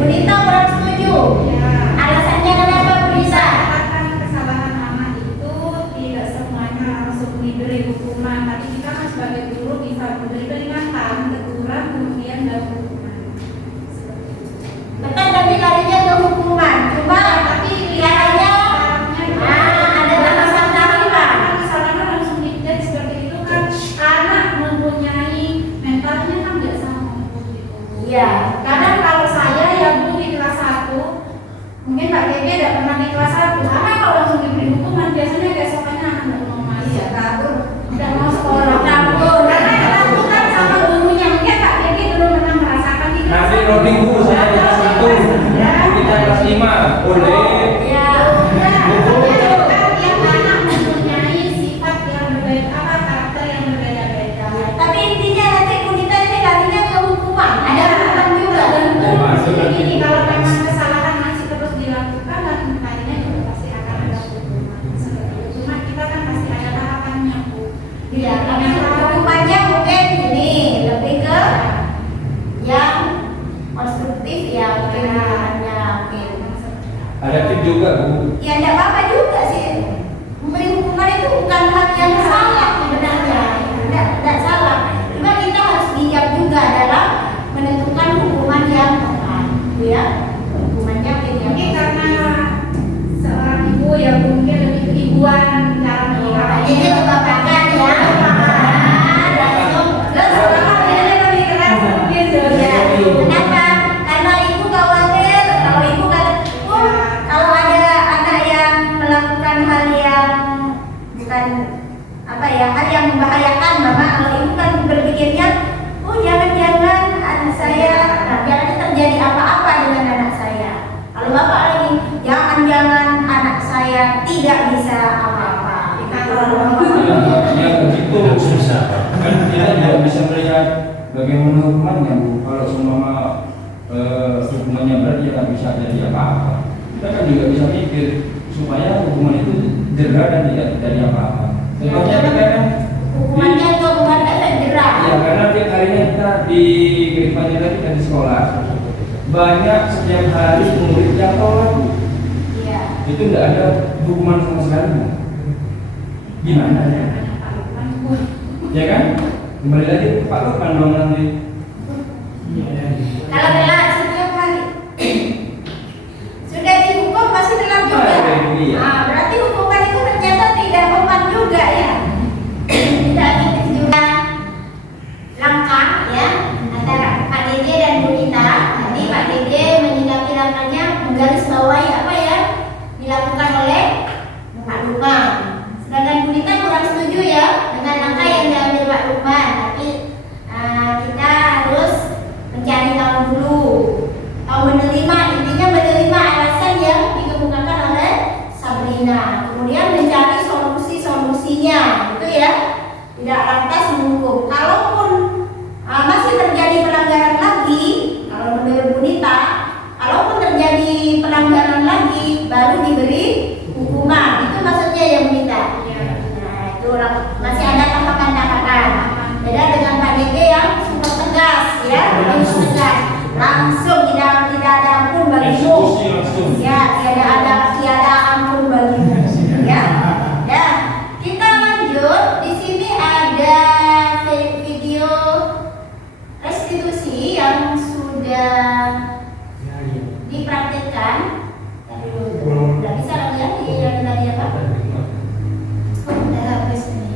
Bu Dita kurang setuju. Ya. Alasannya kenapa Bu Dita? Katakan kesalahan anak itu tidak semuanya langsung diberi hukuman, tapi kita kan sebagai guru bisa memberi peringatan, teguran, kemudian dan hukuman. Seperti itu. Betul tapi larinya ke hukuman. Cuma Tapi caranya ada tahapan-tahapan. kesalahan langsung dijudge seperti itu kan anak mempunyai mentalnya kan nggak sama begitu. Iya. Kadang kalau saya yang dulu di kelas 1, mungkin Pak Gege tidak pernah di kelas 1, anak kalau langsung diberi hukuman biasanya keesokannya anak nggak mau main, kabur, nggak mau sekolah, Kabur. karena ketakutan sama gurunya. Mungkin Pak Gege dulu pernah merasakan di kelas Nanti 1. loading Bu, saya di kelas 1. Kita kelas 5. Boleh. Ya. Tiap anak mempunyai sifat yang berbeda, karakter yang berbeda-beda. Tapi intinya nanti Bu Dita ini larinya ke hukuman. Ada hukuman juga. Ini kalau memang kesalahan masih terus dilakukan dan akhirnya juga pasti akan ada hukuman seperti itu. Cuma kita kan pasti ada tahapannya, Bu. Iya, tapi hukumannya mungkin ini lebih ke yang konstruktif ya mungkin hukumannya mungkin. Ada tip juga, Bu. Ya tidak apa-apa juga sih. Memberi hukuman itu bukan hal yang salah sebenarnya. Tidak salah. Cuma kita harus bijak juga dalam menentukan hukuman yang tepat. Ya, hukumannya mungkin yang Mungkin karena seorang ibu ya mungkin lebih keibuan cara menyikapi. Jadi kebapakan ya. Langsung. Bapak ini lebih keras mungkin Ya, kenapa? Karena ibu khawatir kalau ibu kata, kalau ada anak yang melakukan hal yang bukan apa ya, hal yang membahayakan, Bapak. Kalau ibu kan berpikirnya, jangan-jangan anak saya, jangan terjadi apa-apa dengan anak saya. Kalau Bapak lagi, jangan-jangan anak saya tidak bisa apa-apa. Ya begitu. Kan kita tidak bisa melihat bagaimana hukumannya, Bu. Kalau semua hukumannya berat, ya nggak bisa jadi apa-apa. Kita kan juga bisa mikir supaya hukuman itu jerah dan tidak terjadi apa-apa. Contohnya kita kan Hukumannya itu bukan efek jerah. ya karena tiap harinya kita di kehidupannya tadi dan di sekolah banyak setiap hari murid yang tolak, Bu. Iya. Itu tidak ada hukuman sama sekali, Bu. Gimana ya? Ya kan? Kembali lagi ke Pak Lukman dong nanti. Kalau telat setiap hari sudah dihukum pasti telat juga. Iya. Berarti hukuman itu ternyata tidak mempan juga ya. Tidak efektif juga. Langkah ya antara Pak Gege dan Bu Dita. Tadi Pak Gege menyikapi langkahnya menggaris bawahi apa ya dilakukan oleh Pak Lukman. Sedangkan Bu Dita kurang setuju ya dengan langkah yang diambil Pak Lukman. Tapi kita harus mencari tahu dulu. Tahu mau menerima, intinya menerima alasan yang dikemukakan oleh Sabrina, kemudian mencari solusinya, gitu ya, tidak lantas menghukum. Kalaupun masih terjadi pelanggaran lagi, kalau menurut Bu Nita, kalaupun terjadi pelanggaran lagi, baru diberi hukuman. Itu maksudnya ya Bu Nita. Nah, itu masih ada tahapan-tahapan. Beda dengan Pak DG yang super tegas, ya, super tegas, langsung tidak ada ampun bagimu. Ya, tiada ampun bagimu. Ya. Dan kita lanjut. Di sini ada video restitusi yang sudah dipraktekkan. Tidak bisa lagi ya, yang tadi apa? Udah habis nih.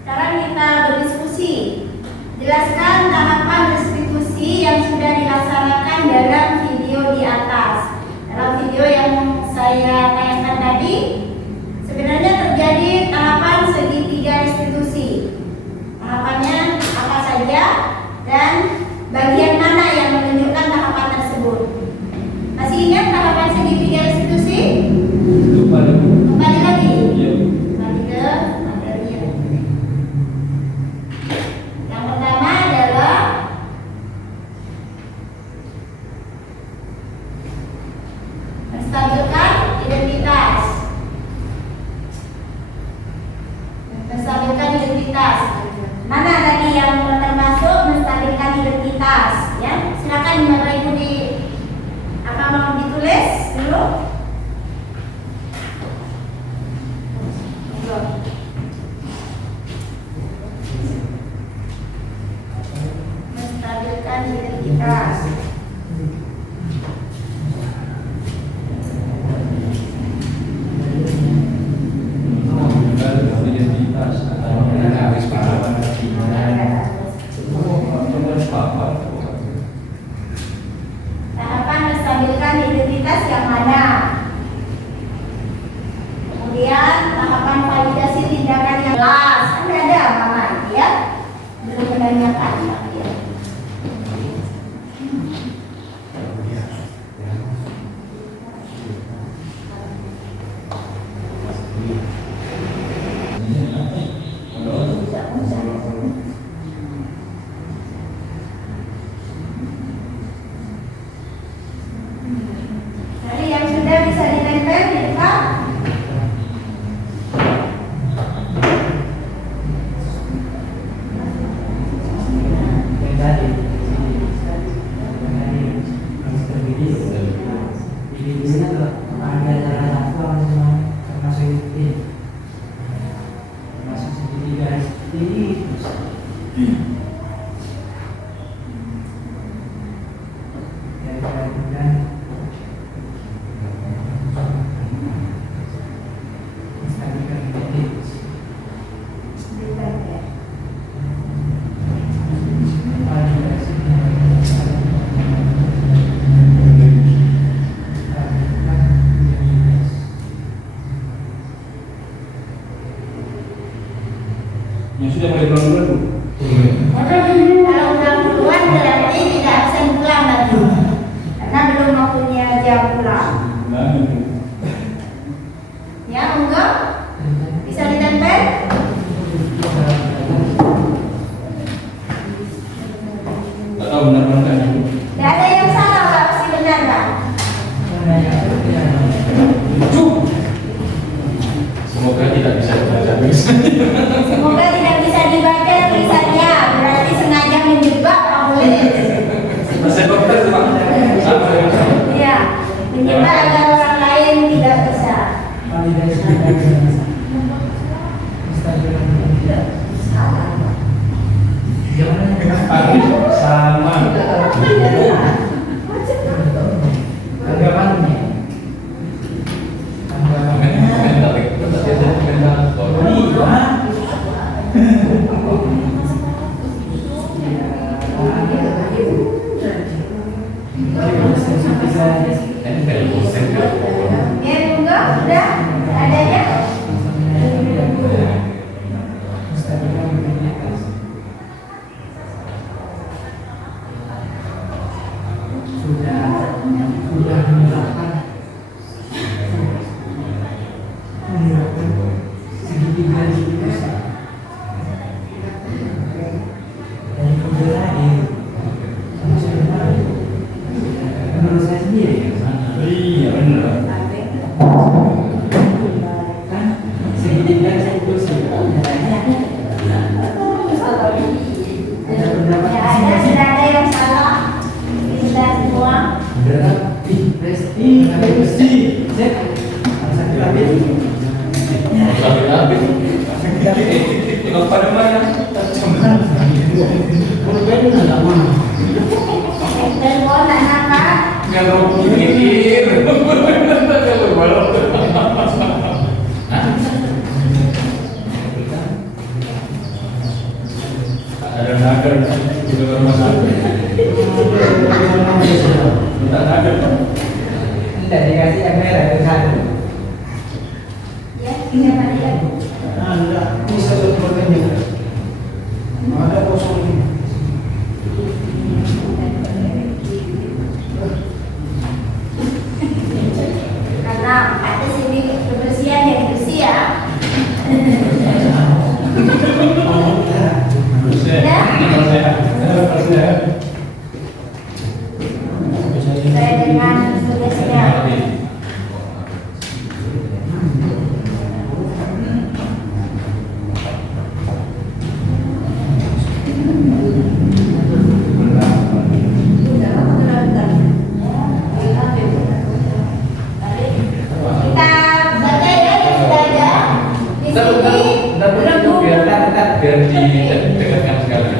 Sekarang kita berdiskusi. Jelaskan tahapan restitusi yang sudah dilaksanakan dalam video di atas. Dalam video yang saya tayangkan tadi, sebenarnya terjadi tahapan segitiga restitusi. Tahapannya apa saja dan bagian mana yang menunjukkan tahapan tersebut. Masih ingat tahapan segitiga restitusi? Kembali lagi. Kembali ke materinya. Yang pertama adalah menstabilkan identitas. Menstabilkan identitas. Mana tadi yang termasuk menstabilkan identitas? Ya, silakan Bapak Ibu di apa mau ditulis dulu? Menstabilkan identitas. Tahapan menstabilkan identitas yang mana? Kemudian tahapan validasi tindakan yang jelas. Ada Mama ya? Belum menanyakan ya. Jadi yang sudah bisa ditempel di depan. sudah mulai bulan-bulan. Kalau udah puluhan berarti tidak absen pulang lagi. Karena belum waktunya jam pulang. Nah, itu. Ya, enggak? Bisa ditempel? Tak tahu benar-benar kan? Tidak ada yang salah, Pak. Pasti benar, Pak. Semoga tidak bisa dibaca. Semoga tidak bisa dibaca tulisannya. Berarti sengaja menjebak Pak Mulis. Saya kompres Pak. Sama dengan saya. Iya, menjebak agar orang lain tidak bisa. Salah, Pak. Sama. Ya, enggak? Sudah? Adanya? Menurut saya sendiri, Iya benar. kan segitiga saya kursi. Ada beberapa Ya, ada, tidak ada yang salah. Kita semua. berarti presti, presti, cek, sakit lagi. Kalau pada mana? Kalau beda nggak mau. Telepon anak-anak. Nggak mau mikir. Ada nagar di rumah sakit. Minta nagar. Tidak dikasih yang merah ke sana. Ya, kita mandi. Anda bisa sebetulnya. Ada kosong. Karena ada sini kebersihan yang bersih ya. Saya dengan tugasnya. Kita baca ya yang sudah ada di sini. Biar didekatkan sekali.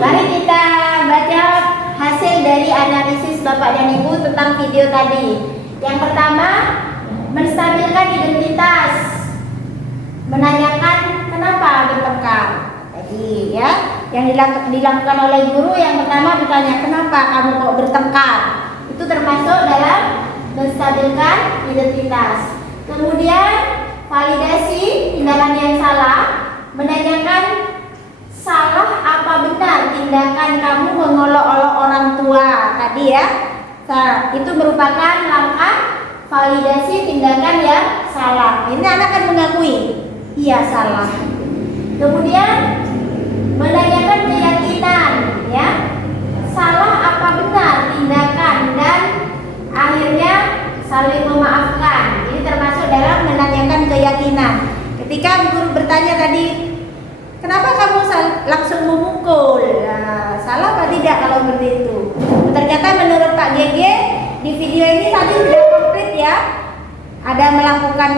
Mari kita baca hasil dari analisis Bapak dan Ibu tentang video tadi. Yang pertama, menstabilkan identitas. Menanyakan kenapa bertengkar. Jadi ya, yang dilakukan oleh guru yang pertama bertanya kenapa kamu kok bertengkar. Itu termasuk dalam menstabilkan identitas. Kemudian validasi tindakan yang salah, menanyakan salah apa benar tindakan kamu mengolok-olok orang tua tadi ya. Nah, itu merupakan langkah validasi tindakan yang salah. Ini anak akan mengakui, iya salah. Kemudian menanyakan keyakinan ya. Salah apa benar tindakan dan akhirnya saling memaafkan. Ini termasuk dalam menanyakan keyakinan. Ketika guru bertanya tadi, kenapa kamu langsung memukul? Nah, salah apa tidak kalau seperti itu? Ternyata menurut Pak GG di video ini tadi sudah komplit ya. Ada melakukan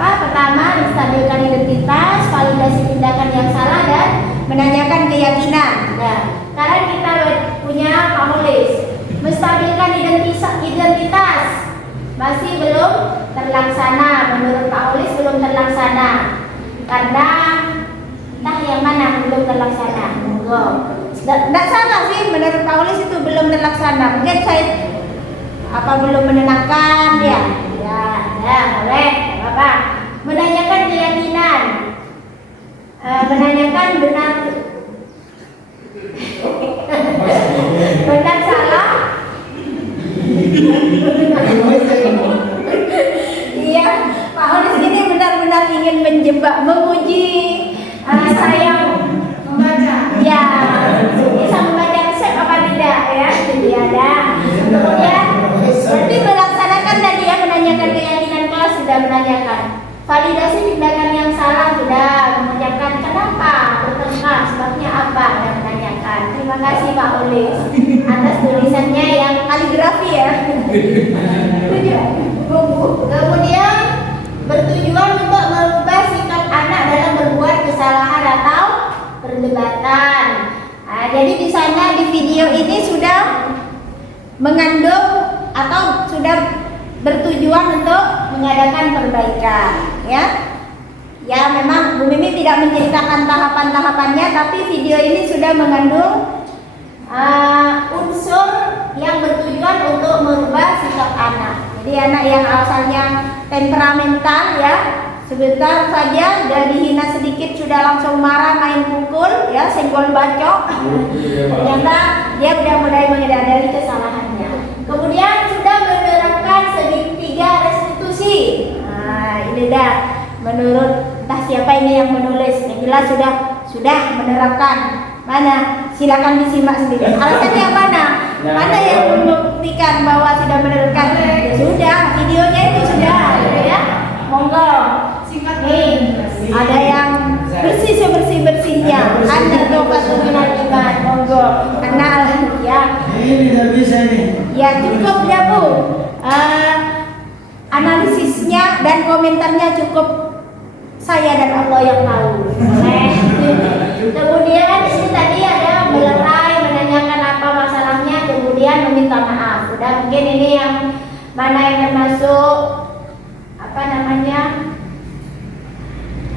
pertama menstabilkan identitas, validasi tindakan yang salah dan menanyakan keyakinan. Nah, sekarang kita punya Pak Mulis. Menstabilkan identitas masih belum terlaksana. Menurut Pak Mulis belum terlaksana karena entah yang mana belum terlaksana. Tidak salah sih menurut Pak Ulis itu belum terlaksana. Mungkin saya belum menenangkan ya. Ya, boleh, apa-apa. menanyakan keyakinan, menanyakan benar benar salah. Iya, Pak Holis ini benar-benar ingin menjebak, menguji saya Membaca. ya bisa membaca resep apa tidak ya, jadi ada. Kemudian berarti melaksanakan tadi ya, menanyakan keyakinan kelas sudah menanyakan. Validasi tindakan yang salah sudah menanyakan kenapa bertengkar, sebabnya apa, dan menanyakan. Terima kasih Pak Holis atas tulisannya yang kaligrafi ya. Kemudian bertujuan untuk merubah sikap anak dalam berbuat kesalahan atau perdebatan. Jadi di sana di video ini sudah mengandung atau sudah bertujuan untuk mengadakan perbaikan, ya. Ya, memang Bu Mimi tidak menceritakan tahapan-tahapannya, tapi video ini sudah mengandung unsur yang bertujuan untuk merubah sikap anak. Jadi anak yang asalnya temperamental ya, sebentar saja dan dihina sedikit sudah langsung marah, main pukul ya, senggol bacok. Ternyata dia sudah mulai menyadari kesalahannya. Kemudian sudah menerapkan segitiga restitusi. Ini dah menurut entah siapa ini yang menulis, yang jelas sudah menerapkan. Mana? Silakan disimak sendiri. Alasannya yang mana? Mana yang membuktikan bahwa sudah menerapkan? Ya sudah, videonya itu sudah, ya. Monggo. Nih, ada yang bersih sebersih-bersihnya. Anda taubatul minal iman. Monggo. Kenal ya. Ini tidak bisa nih. Ya cukup ya Bu. Analisisnya dan komentarnya cukup saya dan Allah yang tahu. Kemudian ini tadi ada melerai, menanyakan apa masalahnya, kemudian meminta maaf. Udah mungkin ini yang mana yang termasuk apa namanya,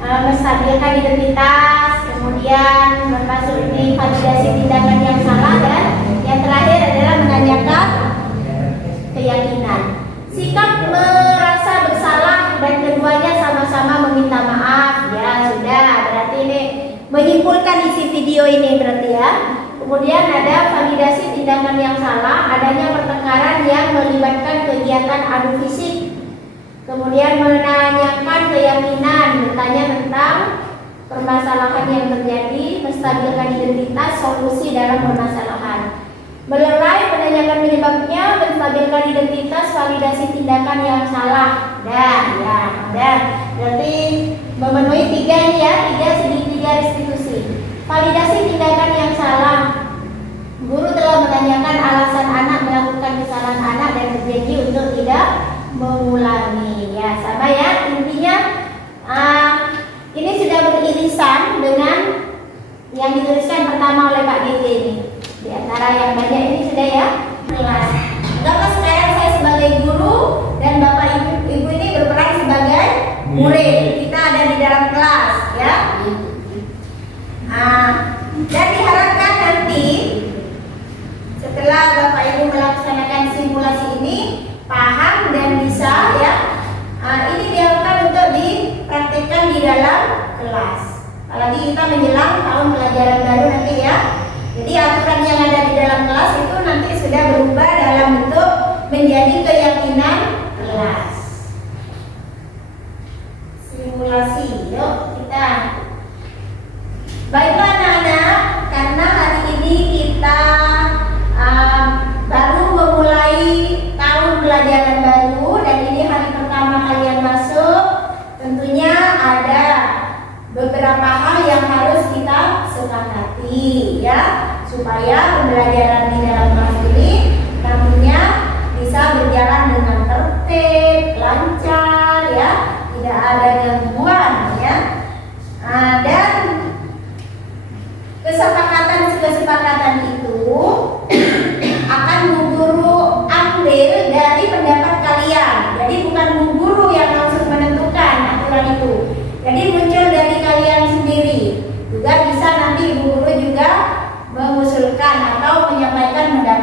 menstabilkan identitas, kemudian termasuk ini validasi tindakan yang salah, dan yang terakhir adalah menanyakan keyakinan. Sikap merasa bersalah dan keduanya sama-sama meminta maaf. Ya sudah, berarti ini menyimpulkan isi video ini berarti ya. Kemudian ada validasi tindakan yang salah, adanya pertengkaran yang melibatkan kegiatan adu fisik. Kemudian menanyakan keyakinan, bertanya tentang permasalahan yang terjadi, menstabilkan identitas, solusi dalam permasalahan. Melerai, menanyakan penyebabnya, menstabilkan identitas, validasi tindakan yang salah. Berarti memenuhi tiga ini ya, tiga restitusi. Validasi tindakan yang salah. Guru telah menanyakan alasan anak melakukan kesalahan anak dan berjanji untuk tidak mengulangi. Ya, sama ya, intinya ini sudah beririsan dengan yang dituliskan pertama oleh Pak DJ ini. Di antara yang banyak ini sudah ya. Anggaplah sekarang saya sebagai guru dan Bapak Ibu ini berperan sebagai murid. Kita ada di dalam kelas ya. Dan diharapkan nanti setelah Bapak Ibu melaksanakan simulasi ini paham dan bisa ya. Ini diharapkan untuk dipraktikkan di dalam kelas. Apalagi kita menjelang tahun pelajaran baru nanti ya. Jadi aturan yang ada di dalam kelas itu nanti sudah berubah dalam bentuk menjadi keyakinan kelas. Simulasi, yuk kita. Baiklah anak-anak, karena hari ini kita baru memulai tahun pelajaran baru dan ini hari pertama kalian masuk, tentunya ada beberapa hal yang harus kita sepakati ya, supaya pembelajaran di dalam kelas ini nantinya bisa berjalan dengan tertib, lancar ya, tidak ada gangguan ya. Dan kesepakatan itu akan Bu Guru ambil dari pendapat kalian. Jadi bukan Bu Guru yang langsung menentukan aturan itu. Jadi muncul dari kalian sendiri. Juga bisa nanti Bu Guru juga mengusulkan atau menyampaikan pendapat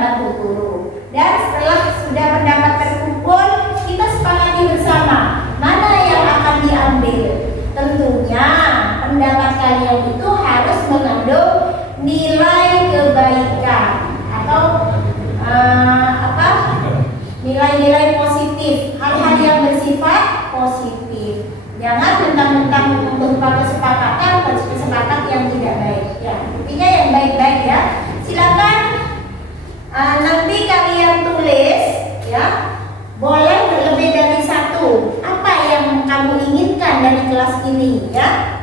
nilai positif, hal-hal yang bersifat positif. Jangan mentang-mentang berupa kesepakatan yang tidak baik. Ya, intinya yang baik-baik ya. Silakan nanti kalian tulis ya. Boleh lebih dari satu. Apa yang kamu inginkan dari kelas ini ya?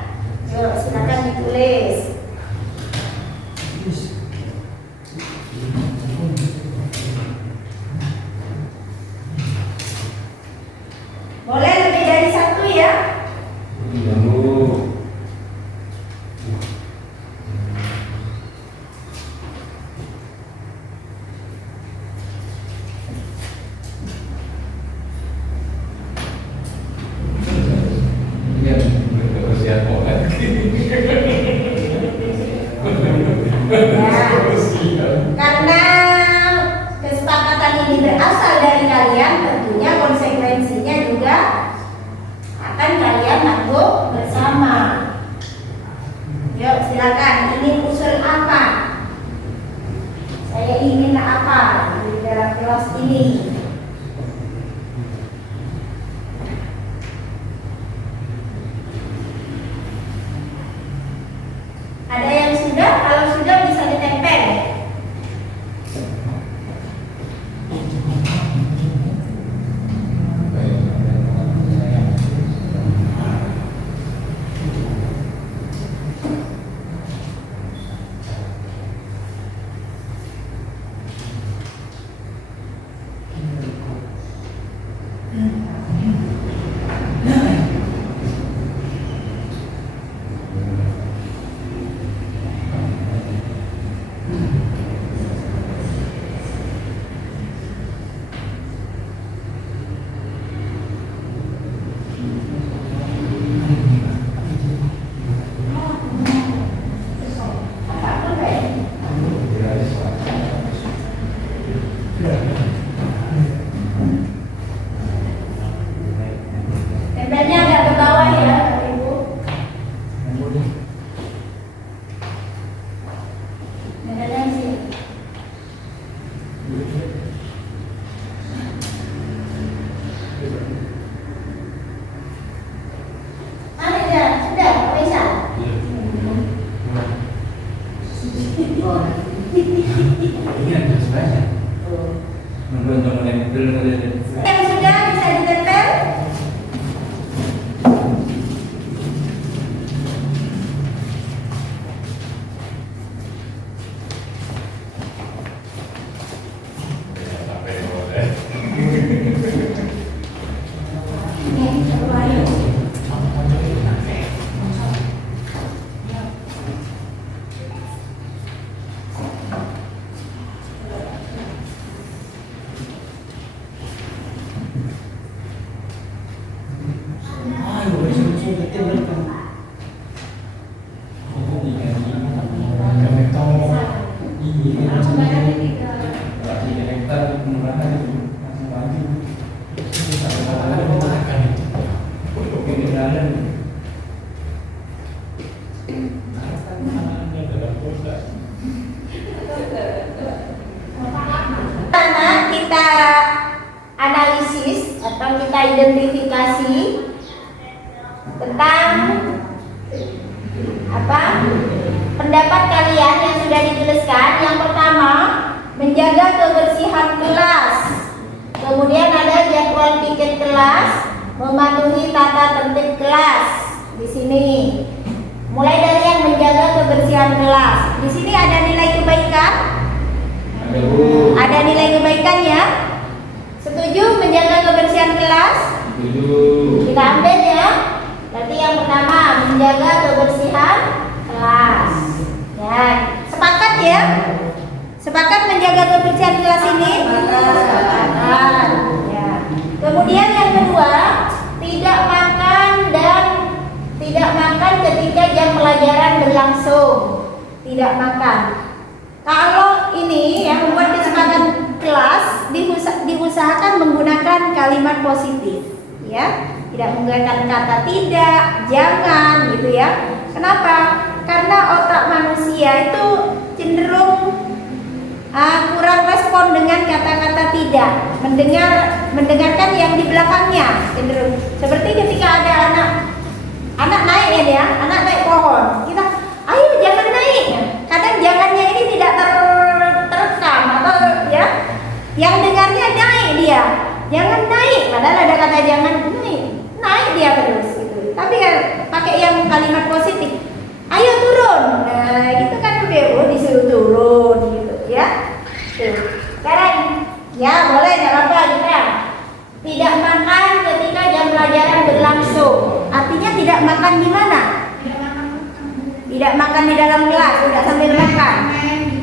Yuk, silakan ditulis. Boleh lebih dari satu ya? Karena kesepakatan ini berasal dari kalian, tentunya konsekuensinya juga akan kalian tanggung bersama. Yuk silakan, ini usul apa? Saya ingin apa di dalam kelas ini? Ada yang sudah? Kalau sudah bisa ditempel. Tempelnya agak ke bawah ya, Bapak Ibu. Tempelnya sih. Mana ya? Sudah, Pak Faisal? Yang sudah bisa ditempel? Pertama kita analisis atau kita identifikasi tentang apa pendapat kalian yang sudah dituliskan. Yang pertama, menjaga kebersihan kelas. Kemudian ada jadwal piket kelas, mematuhi tata tertib kelas. Di sini mulai dari yang menjaga kebersihan kelas. Di sini ada nilai kebaikan. Ada nilai kebaikan ya. Setuju menjaga kebersihan kelas? Kita ambil ya. Berarti yang pertama menjaga kebersihan kelas. Ya, sepakat ya? Sepakat menjaga kebersihan kelas ini? Sepakat. Ya. Kemudian yang kedua, tidak makan ketika jam pelajaran berlangsung. Tidak makan. Kalau ini yang membuat kesepakatan kelas diusahakan menggunakan kalimat positif, ya, tidak menggunakan kata tidak, jangan, gitu ya. Kenapa? Karena otak manusia itu cenderung kurang respon dengan kata-kata tidak, mendengarkan yang di belakangnya cenderung. Seperti ketika ada anak naik ya dia, anak naik pohon, kita ayo jangan naik. Kadang jangannya ini tidak terekam atau ya, yang dengarnya naik dia, jangan naik. Padahal ada kata jangan naik dia terus gitu. Tapi kan pakai yang kalimat positif, ayo turun. Nah itu kan udah disuruh turun gitu ya. Tuh. Sekarang ya boleh nggak apa-apa kita tidak makan ketika jam pelajaran berlangsung. Artinya tidak makan di mana? Tidak makan di dalam kelas, tidak sambil makan.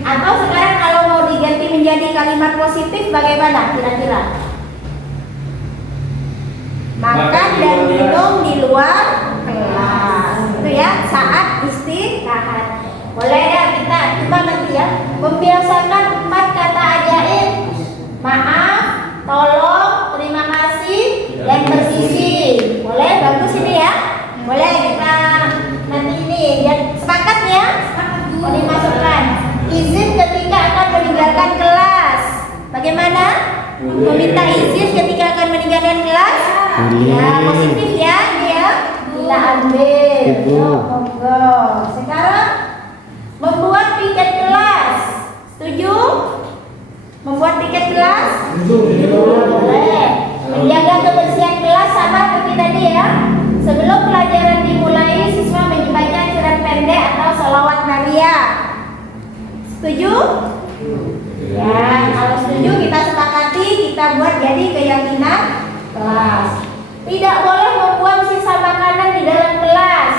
Atau sekarang kalau mau diganti menjadi kalimat positif bagaimana kira-kira? Makan dan minum di luar kelas. Itu ya saat istirahat. Boleh ya kita coba nanti ya membiasakan 4 kata ajaib. Maaf, tolong, terima kasih, dan bersisi. Boleh bagus ini ya. Boleh kita nanti ini ya sepakat ya. Mau dimasukkan izin ketika akan meninggalkan kelas. Bagaimana? Meminta izin ketika akan meninggalkan kelas? Ya positif ya ini ya. Kita ambil. Monggo. Sekarang membuat piket kelas. Setuju? Membuat piket kelas? Boleh. Menjaga kebersihan kelas sama seperti tadi ya. Sebelum pelajaran dimulai, siswa membaca surat pendek atau sholawat Maria. Setuju? Ya, kalau setuju kita sepakati, kita buat jadi keyakinan kelas. Tidak boleh membuang sisa makanan di dalam kelas.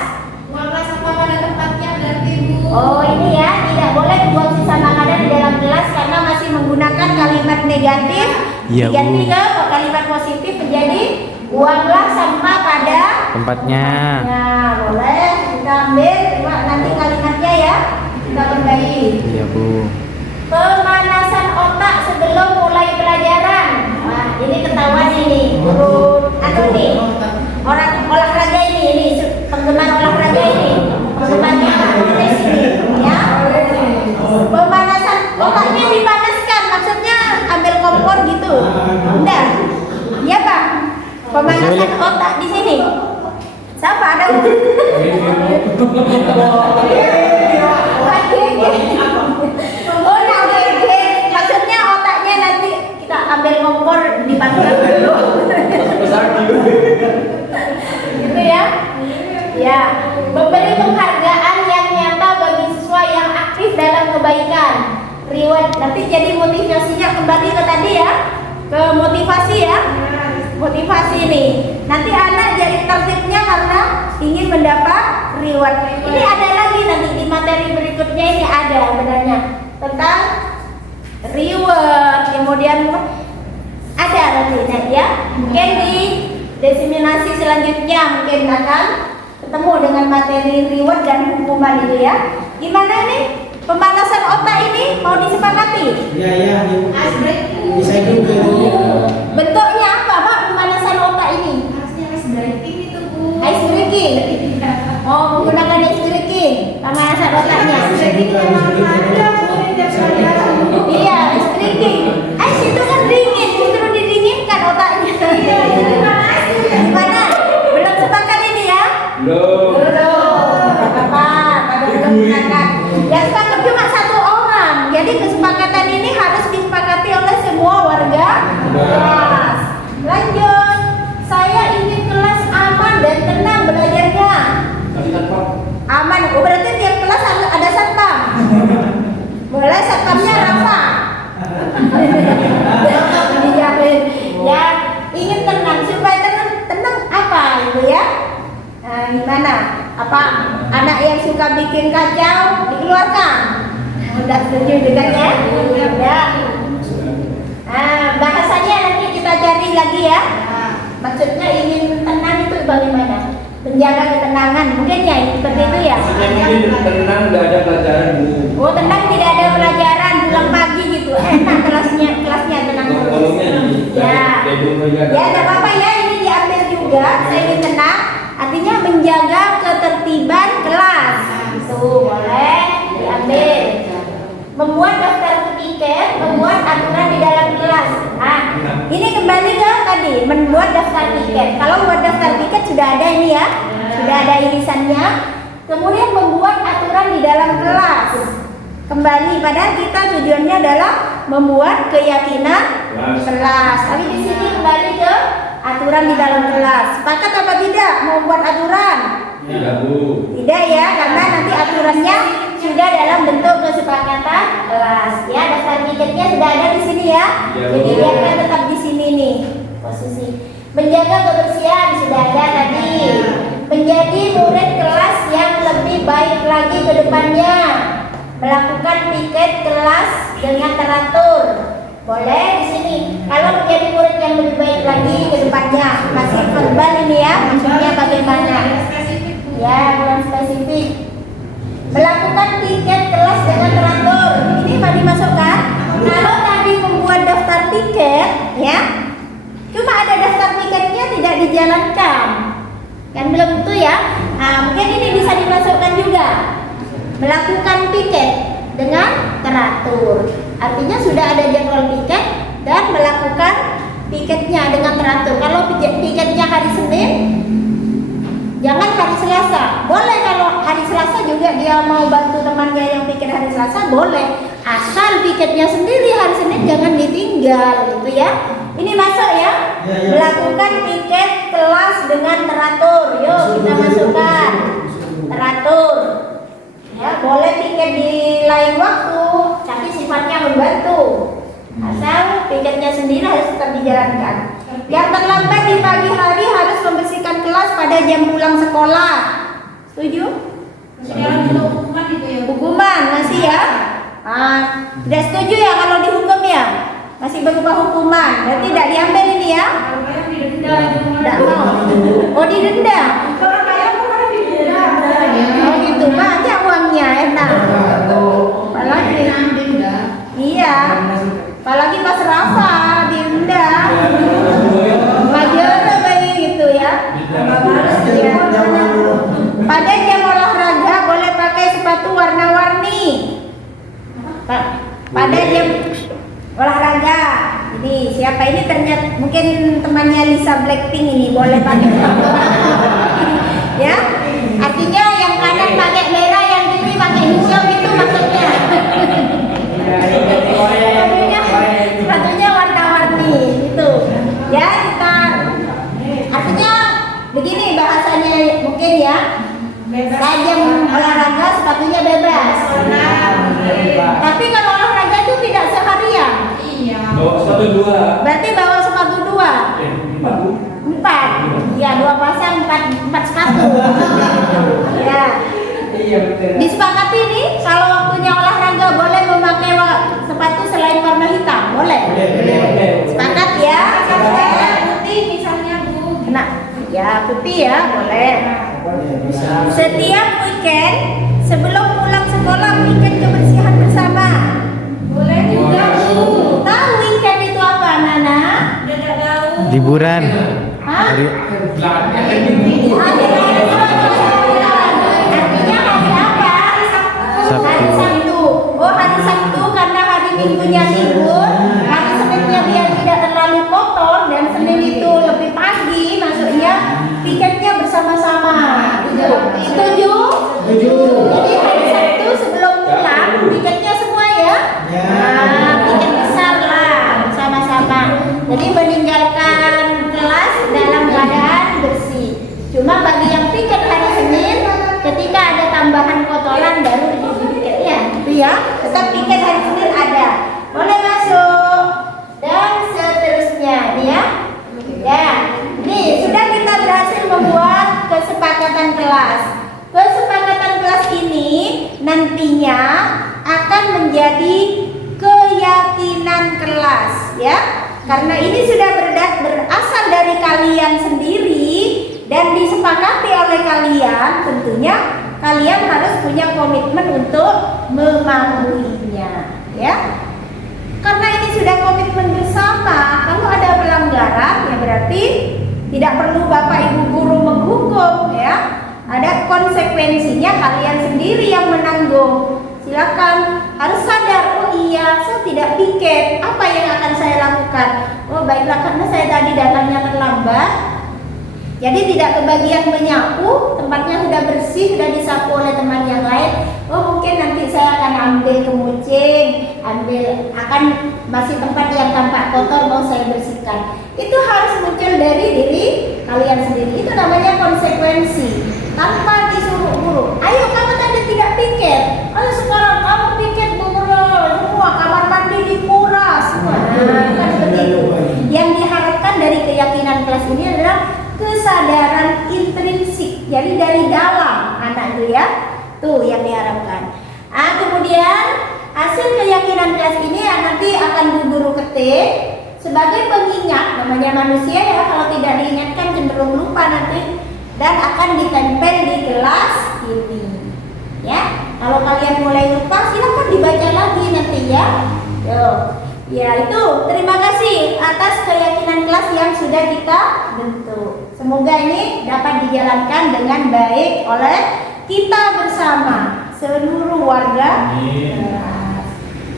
Buanglah sampah pada tempatnya berarti Bu. Oh ini ya, tidak boleh buang sisa makanan di dalam kelas karena masih menggunakan kalimat negatif. Iya, Diganti Bu. ke kalimat positif menjadi buanglah sampah pada Tempatnya. Ya, boleh kita ambil. Coba nanti kalimatnya ya kita perbaiki. Iya, Bu. Pemanasan otak sebelum mulai pelajaran. Wah, ini ketahuan ini guru nih orang olahraga ini penggemar olahraga ini penggemarnya aktivis ini ya. Pemanasan otaknya dipanaskan, maksudnya ambil kompor gitu. Udah, iya Pak. Pemanasan otak di sini. Siapa ada? Oh, nah, oke. Maksudnya otaknya nanti kita ambil kompor dipanaskan dulu. Gitu ya. Ya, memberi penghargaan yang nyata bagi siswa yang aktif dalam kebaikan. Reward nanti jadi motivasinya kembali ke tadi ya. Ke motivasi ya. Motivasi nih. Nanti anak jadi tertibnya karena ingin mendapat reward. Ini ada lagi nanti di materi berikutnya ini ada sebenarnya tentang reward. Kemudian ada nanti ya. Mungkin di diseminasi selanjutnya mungkin akan ketemu dengan materi reward dan hukuman itu ya. Gimana nih pemanasan otak ini mau disepakati? Iya. Icebreaking. Bisa juga. Bentuknya apa Pak pemanasan otak ini? Harusnya icebreaking itu Bu. Ice breaking. Oh menggunakan ice breaking pemanasan otaknya. Icebreaking memang ada Bu di tiap pelajaran. Iya ice breaking. Ice itu kan dingin, justru didinginkan otaknya. Iya, terima kasih. Gimana? Belum sepakat ini ya? Belum. Apa? Kalau belum sepakat. Yang sepakat cuma 1 orang. Jadi kesepakatan ini harus disepakati oleh semua warga kelas. Lanjut. Saya ingin kelas aman dan tenang belajarnya. Aman. Oh berarti tiap kelas harus ada satpam. Boleh satpamnya Rafa. Dijamin. Ya, ingin tenang supaya tenang apa gitu ya? Nah, gimana? Apa anak yang suka bikin kacau dikeluarkan? Udah setuju dengan ya? Ya. Nah, bahasanya nanti kita cari lagi ya. Maksudnya ingin tenang itu bagaimana? Menjaga ketenangan, mungkin ya seperti itu ya. Mungkin tenang nggak ada pelajaran Bu. Oh tenang tidak ada pelajaran pulang pagi gitu. Enak kelasnya tenang terus. Tolongnya Ya. Ya tidak apa-apa ya ini diambil juga. Saya ingin tenang. Artinya menjaga ketertiban kelas. Itu boleh diambil. Membuat daftar ketika piket, membuat aturan di dalam kelas. Nah, ini kembali ke tadi, membuat daftar piket. Kalau buat daftar piket sudah ada ini ya, sudah ada irisannya. Kemudian membuat aturan di dalam kelas. Kembali pada kita tujuannya adalah membuat keyakinan kelas. Tapi di sini kembali ke aturan di dalam kelas. Sepakat apa tidak membuat aturan? Tidak, Bu. Tidak ya, karena nanti aturannya sudah dalam bentuk kesepakatan kelas. Ya, daftar piketnya sudah ada di sini ya. Ya, Jadi Bu. biarkan tetap di sini nih posisi. Menjaga kebersihan sudah ada tadi. Menjadi murid kelas yang lebih baik lagi ke depannya. Melakukan piket kelas dengan teratur. Boleh di sini. Kalau menjadi murid yang lebih baik lagi ke depannya, masih verbal ini ya, maksudnya bagaimana? Ya, belum spesifik. Melakukan piket kelas dengan teratur. Ini mau dimasukkan. Kalau tadi membuat daftar piket, ya, cuma ada daftar piketnya tidak dijalankan. Kan belum tentu ya. Nah, mungkin ini bisa dimasukkan juga. Melakukan piket dengan teratur. Artinya sudah ada jadwal piket dan melakukan piketnya dengan teratur. Kalau piketnya hari Senin, jangan hari Selasa. Boleh kalau hari Selasa juga dia mau bantu temannya yang piket hari Selasa, boleh. Asal piketnya sendiri hari Senin jangan ditinggal gitu ya. Ini masuk ya. Melakukan piket kelas dengan teratur. Yuk kita masukkan teratur. Ya, boleh piket di lain waktu, tapi sifatnya membantu. Asal piketnya sendiri harus tetap dijalankan. Yang terlambat di pagi hari harus membersihkan kelas pada jam pulang sekolah. Setuju? Sekarang untuk hukuman itu ya. Hukuman masih ya? Tidak setuju ya kalau dihukum ya? Masih berupa hukuman. Berarti tidak diambil ini ya? Kalau yang didenda itu Tidak mau. Oh didenda? kalau kayak kemarin didenda. Oh gitu, banyak uangnya enak. Apalagi iya, apalagi pas Rafa didenda. Wajar bayi gitu ya. Ya. Pada jam olahraga boleh pakai sepatu warna-warni. Pada jam olahraga. Jadi siapa ini ternyata mungkin temannya Lisa Blackpink ini boleh pakai sepatu. Ya, artinya yang kanan pakai merah, yang kiri pakai hijau itu maksudnya. Sepatunya warna-warni itu. Ya kita artinya begini bahasanya mungkin ya. Jam olahraga sepatunya bebas. Tapi kalau olahraga itu tidak seharian. Iya. Bawa sepatu dua. Berarti bawa sepatu dua. Empat, Bu. 4. Ya, 2 pasang 4 sepatu. Ya. Iya betul. Disepakati nih kalau waktunya olahraga boleh memakai sepatu selain warna hitam, boleh? Boleh. Sepakat ya? Kalau putih misalnya Bu. Nah, ya putih ya, boleh. Bisa. Setiap weekend sebelum pulang sekolah weekend kebersihan bersama. Boleh juga Bu. Tahu weekend itu apa, Nana? Udah tak tahu. Liburan. Hah? Belakangnya Hari artinya hari apa? Sabtu. Hari Sabtu. Oh, hari Sabtu karena hari Minggunya libur, hari Seninnya biar tidak terlalu kotor dan Senin itu lebih pagi, maksudnya piketnya bersama-sama. Setuju? Setuju. Jadi hari Sabtu sebelum pulang piketnya semua ya? Ya. Nah, piket besar lah bersama-sama. Jadi meninggalkan kelas dalam keadaan bersih. Cuma bagi yang piket hari Senin, ketika ada tambahan kotoran baru piketnya, itu ya. Tetap piket hari Senin ada. Boleh masuk dan seterusnya, nih ya. Ya, nih sudah kita berhasil membuat kesepakatan kelas. Kesepakatan kelas ini nantinya akan menjadi keyakinan kelas, ya. Karena ini sudah berasal dari kalian sendiri dan disepakati oleh kalian, tentunya kalian harus punya komitmen untuk mematuhinya, ya. Karena ini sudah komitmen bersama, kalau ada pelanggaran ya berarti tidak perlu Bapak Ibu guru menghukum, ya. Ada konsekuensinya, kalian sendiri yang menanggung. Silakan harus sadar, oh iya manusia, saya tidak piket. Apa yang akan saya lakukan? Oh baiklah, karena saya tadi datangnya terlambat, jadi tidak kebagian menyapu, tempatnya sudah bersih, sudah disapu oleh teman yang lain. Oh mungkin nanti saya akan ambil kemucing, akan masih tempat yang tampak kotor mau saya bersihkan. Itu harus muncul dari diri kalian sendiri. Itu namanya konsekuensi, tanpa disuruh guru. Ayo kamu tadi tidak pikir, ayo sekarang kamu pikir semua kamar mandi dikuras semua. Kan begitu. Yang diharapkan dari keyakinan kelas ini adalah kesadaran intrinsik, jadi dari dalam anak itu ya, tuh yang diharapkan. Kemudian hasil keyakinan kelas ini nanti akan Bu Guru ketik sebagai pengingat, namanya manusia ya, kalau tidak diingatkan cenderung lupa nanti, dan akan ditempel di kelas ini. Ya, kalau kalian mulai lupa silahkan dibaca lagi nanti ya. Yo. Ya itu, terima kasih atas keyakinan kelas yang sudah kita bentuk. Semoga ini dapat dijalankan dengan baik oleh kita bersama seluruh warga kelas.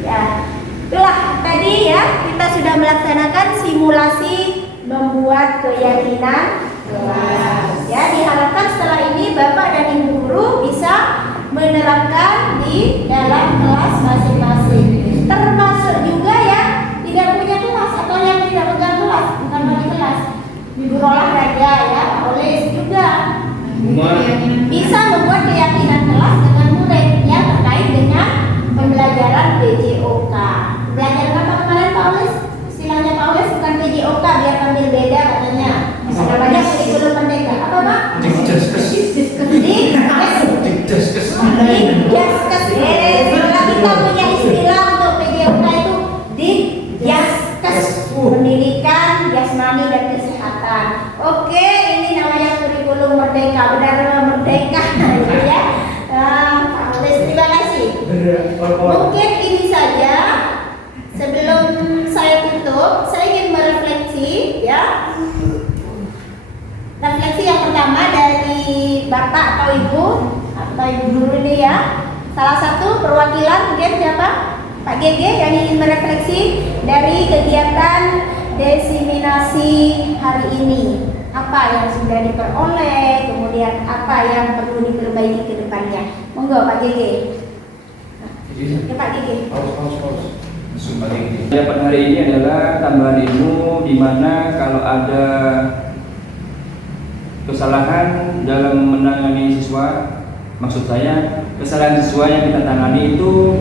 Ya, itulah tadi ya, kita sudah melaksanakan simulasi membuat keyakinan kelas. Ya, diharapkan setelah ini Bapak dan Ibu guru bisa menerapkan di dalam kelas masing-masing. Termasuk juga ya tidak punya kelas atau yang tidak pegang kelas, bukan bagi kelas, guru olahraga ya, oleh juga bisa membuat keyakinan kelas dengan murid ya, terkait dengan pembelajaran PJOK. Pembelajaran apa kemarin Pak Oles? Istilahnya Pak Oles bukan PJOK, biar ambil beda katanya. Namanya kurikulum merdeka. Apa Pak? Setelah kita punya istilah untuk PJOK itu Dikjaskes, pendidikan, jasmani dan kesehatan. Oke, ini namanya kurikulum merdeka, benar-benar merdeka gitu ya. Terima kasih. Mungkin ini saja. Sebelum saya tutup, saya ingin merefleksi ya. Refleksi yang pertama dari Bapak atau Ibu guru ini ya. Salah satu perwakilan mungkin siapa? Pak GG yang ingin merefleksi dari kegiatan desiminasi hari ini. Apa yang sudah diperoleh, kemudian apa yang perlu diperbaiki ke depannya. Monggo Pak GG. Ya Pak GG. Pada hari ini adalah tambahan ilmu di mana kalau ada kesalahan dalam menangani siswa, maksud saya kesalahan siswa yang kita tangani itu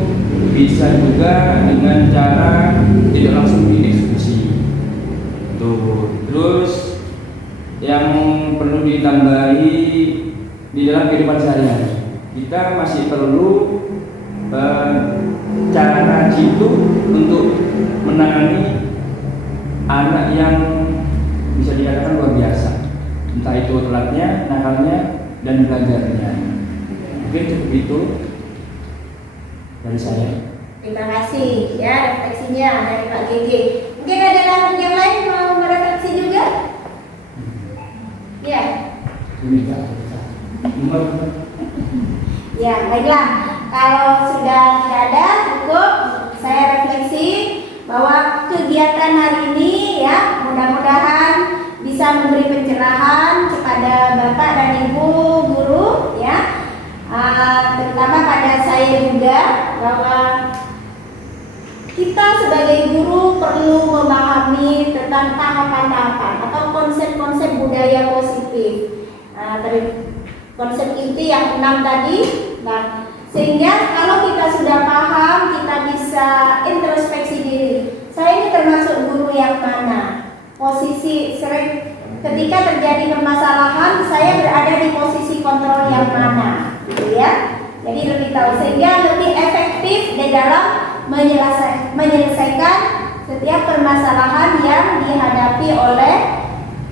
bisa juga dengan cara tidak langsung dieksekusi. Tuh. Terus yang perlu ditambahi di dalam kehidupan sehari-hari, kita masih perlu cara jitu untuk menangani anak yang bisa dikatakan luar biasa, entah itu telatnya, nakalnya, dan belajarnya. Mungkin cukup itu dari saya. Terima kasih ya refleksinya dari Pak GG. Mungkin ada yang lain mau merefleksi juga? Ya. Ya, baiklah. Kalau sudah tidak ada, cukup saya refleksi bahwa kegiatan hari ini ya mudah-mudahan bisa memberi pencerahan kepada Bapak dan Ibu guru ya, terutama pada saya juga, bahwa kita sebagai guru perlu memahami tentang tahapan-tahapan atau konsep-konsep budaya positif. Dari konsep inti yang 6 tadi, sehingga kalau kita sudah paham, kita bisa introspeksi diri. Saya ini termasuk guru yang mana? Posisi sering ketika terjadi permasalahan, saya berada di posisi kontrol yang mana, gitu ya. Jadi lebih tahu, sehingga lebih efektif di dalam menyelesaikan setiap permasalahan yang dihadapi oleh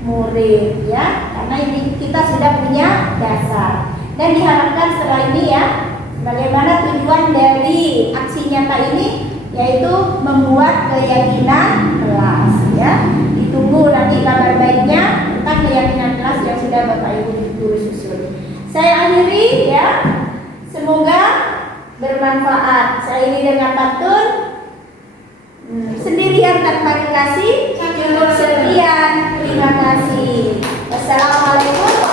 murid, ya. Karena ini kita sudah punya dasar, dan diharapkan setelah ini ya, bagaimana tujuan dari aksi nyata ini, yaitu membuat keyakinan kelas ya. Ditunggu nanti kabar baiknya tentang keyakinan kelas yang sudah Bapak Ibu guru susun. Saya akhiri ya, semoga bermanfaat. Saya ini dengan pantun, Sendirian tanpa dikasih, cukup sekian. Terima kasih. Wassalamualaikum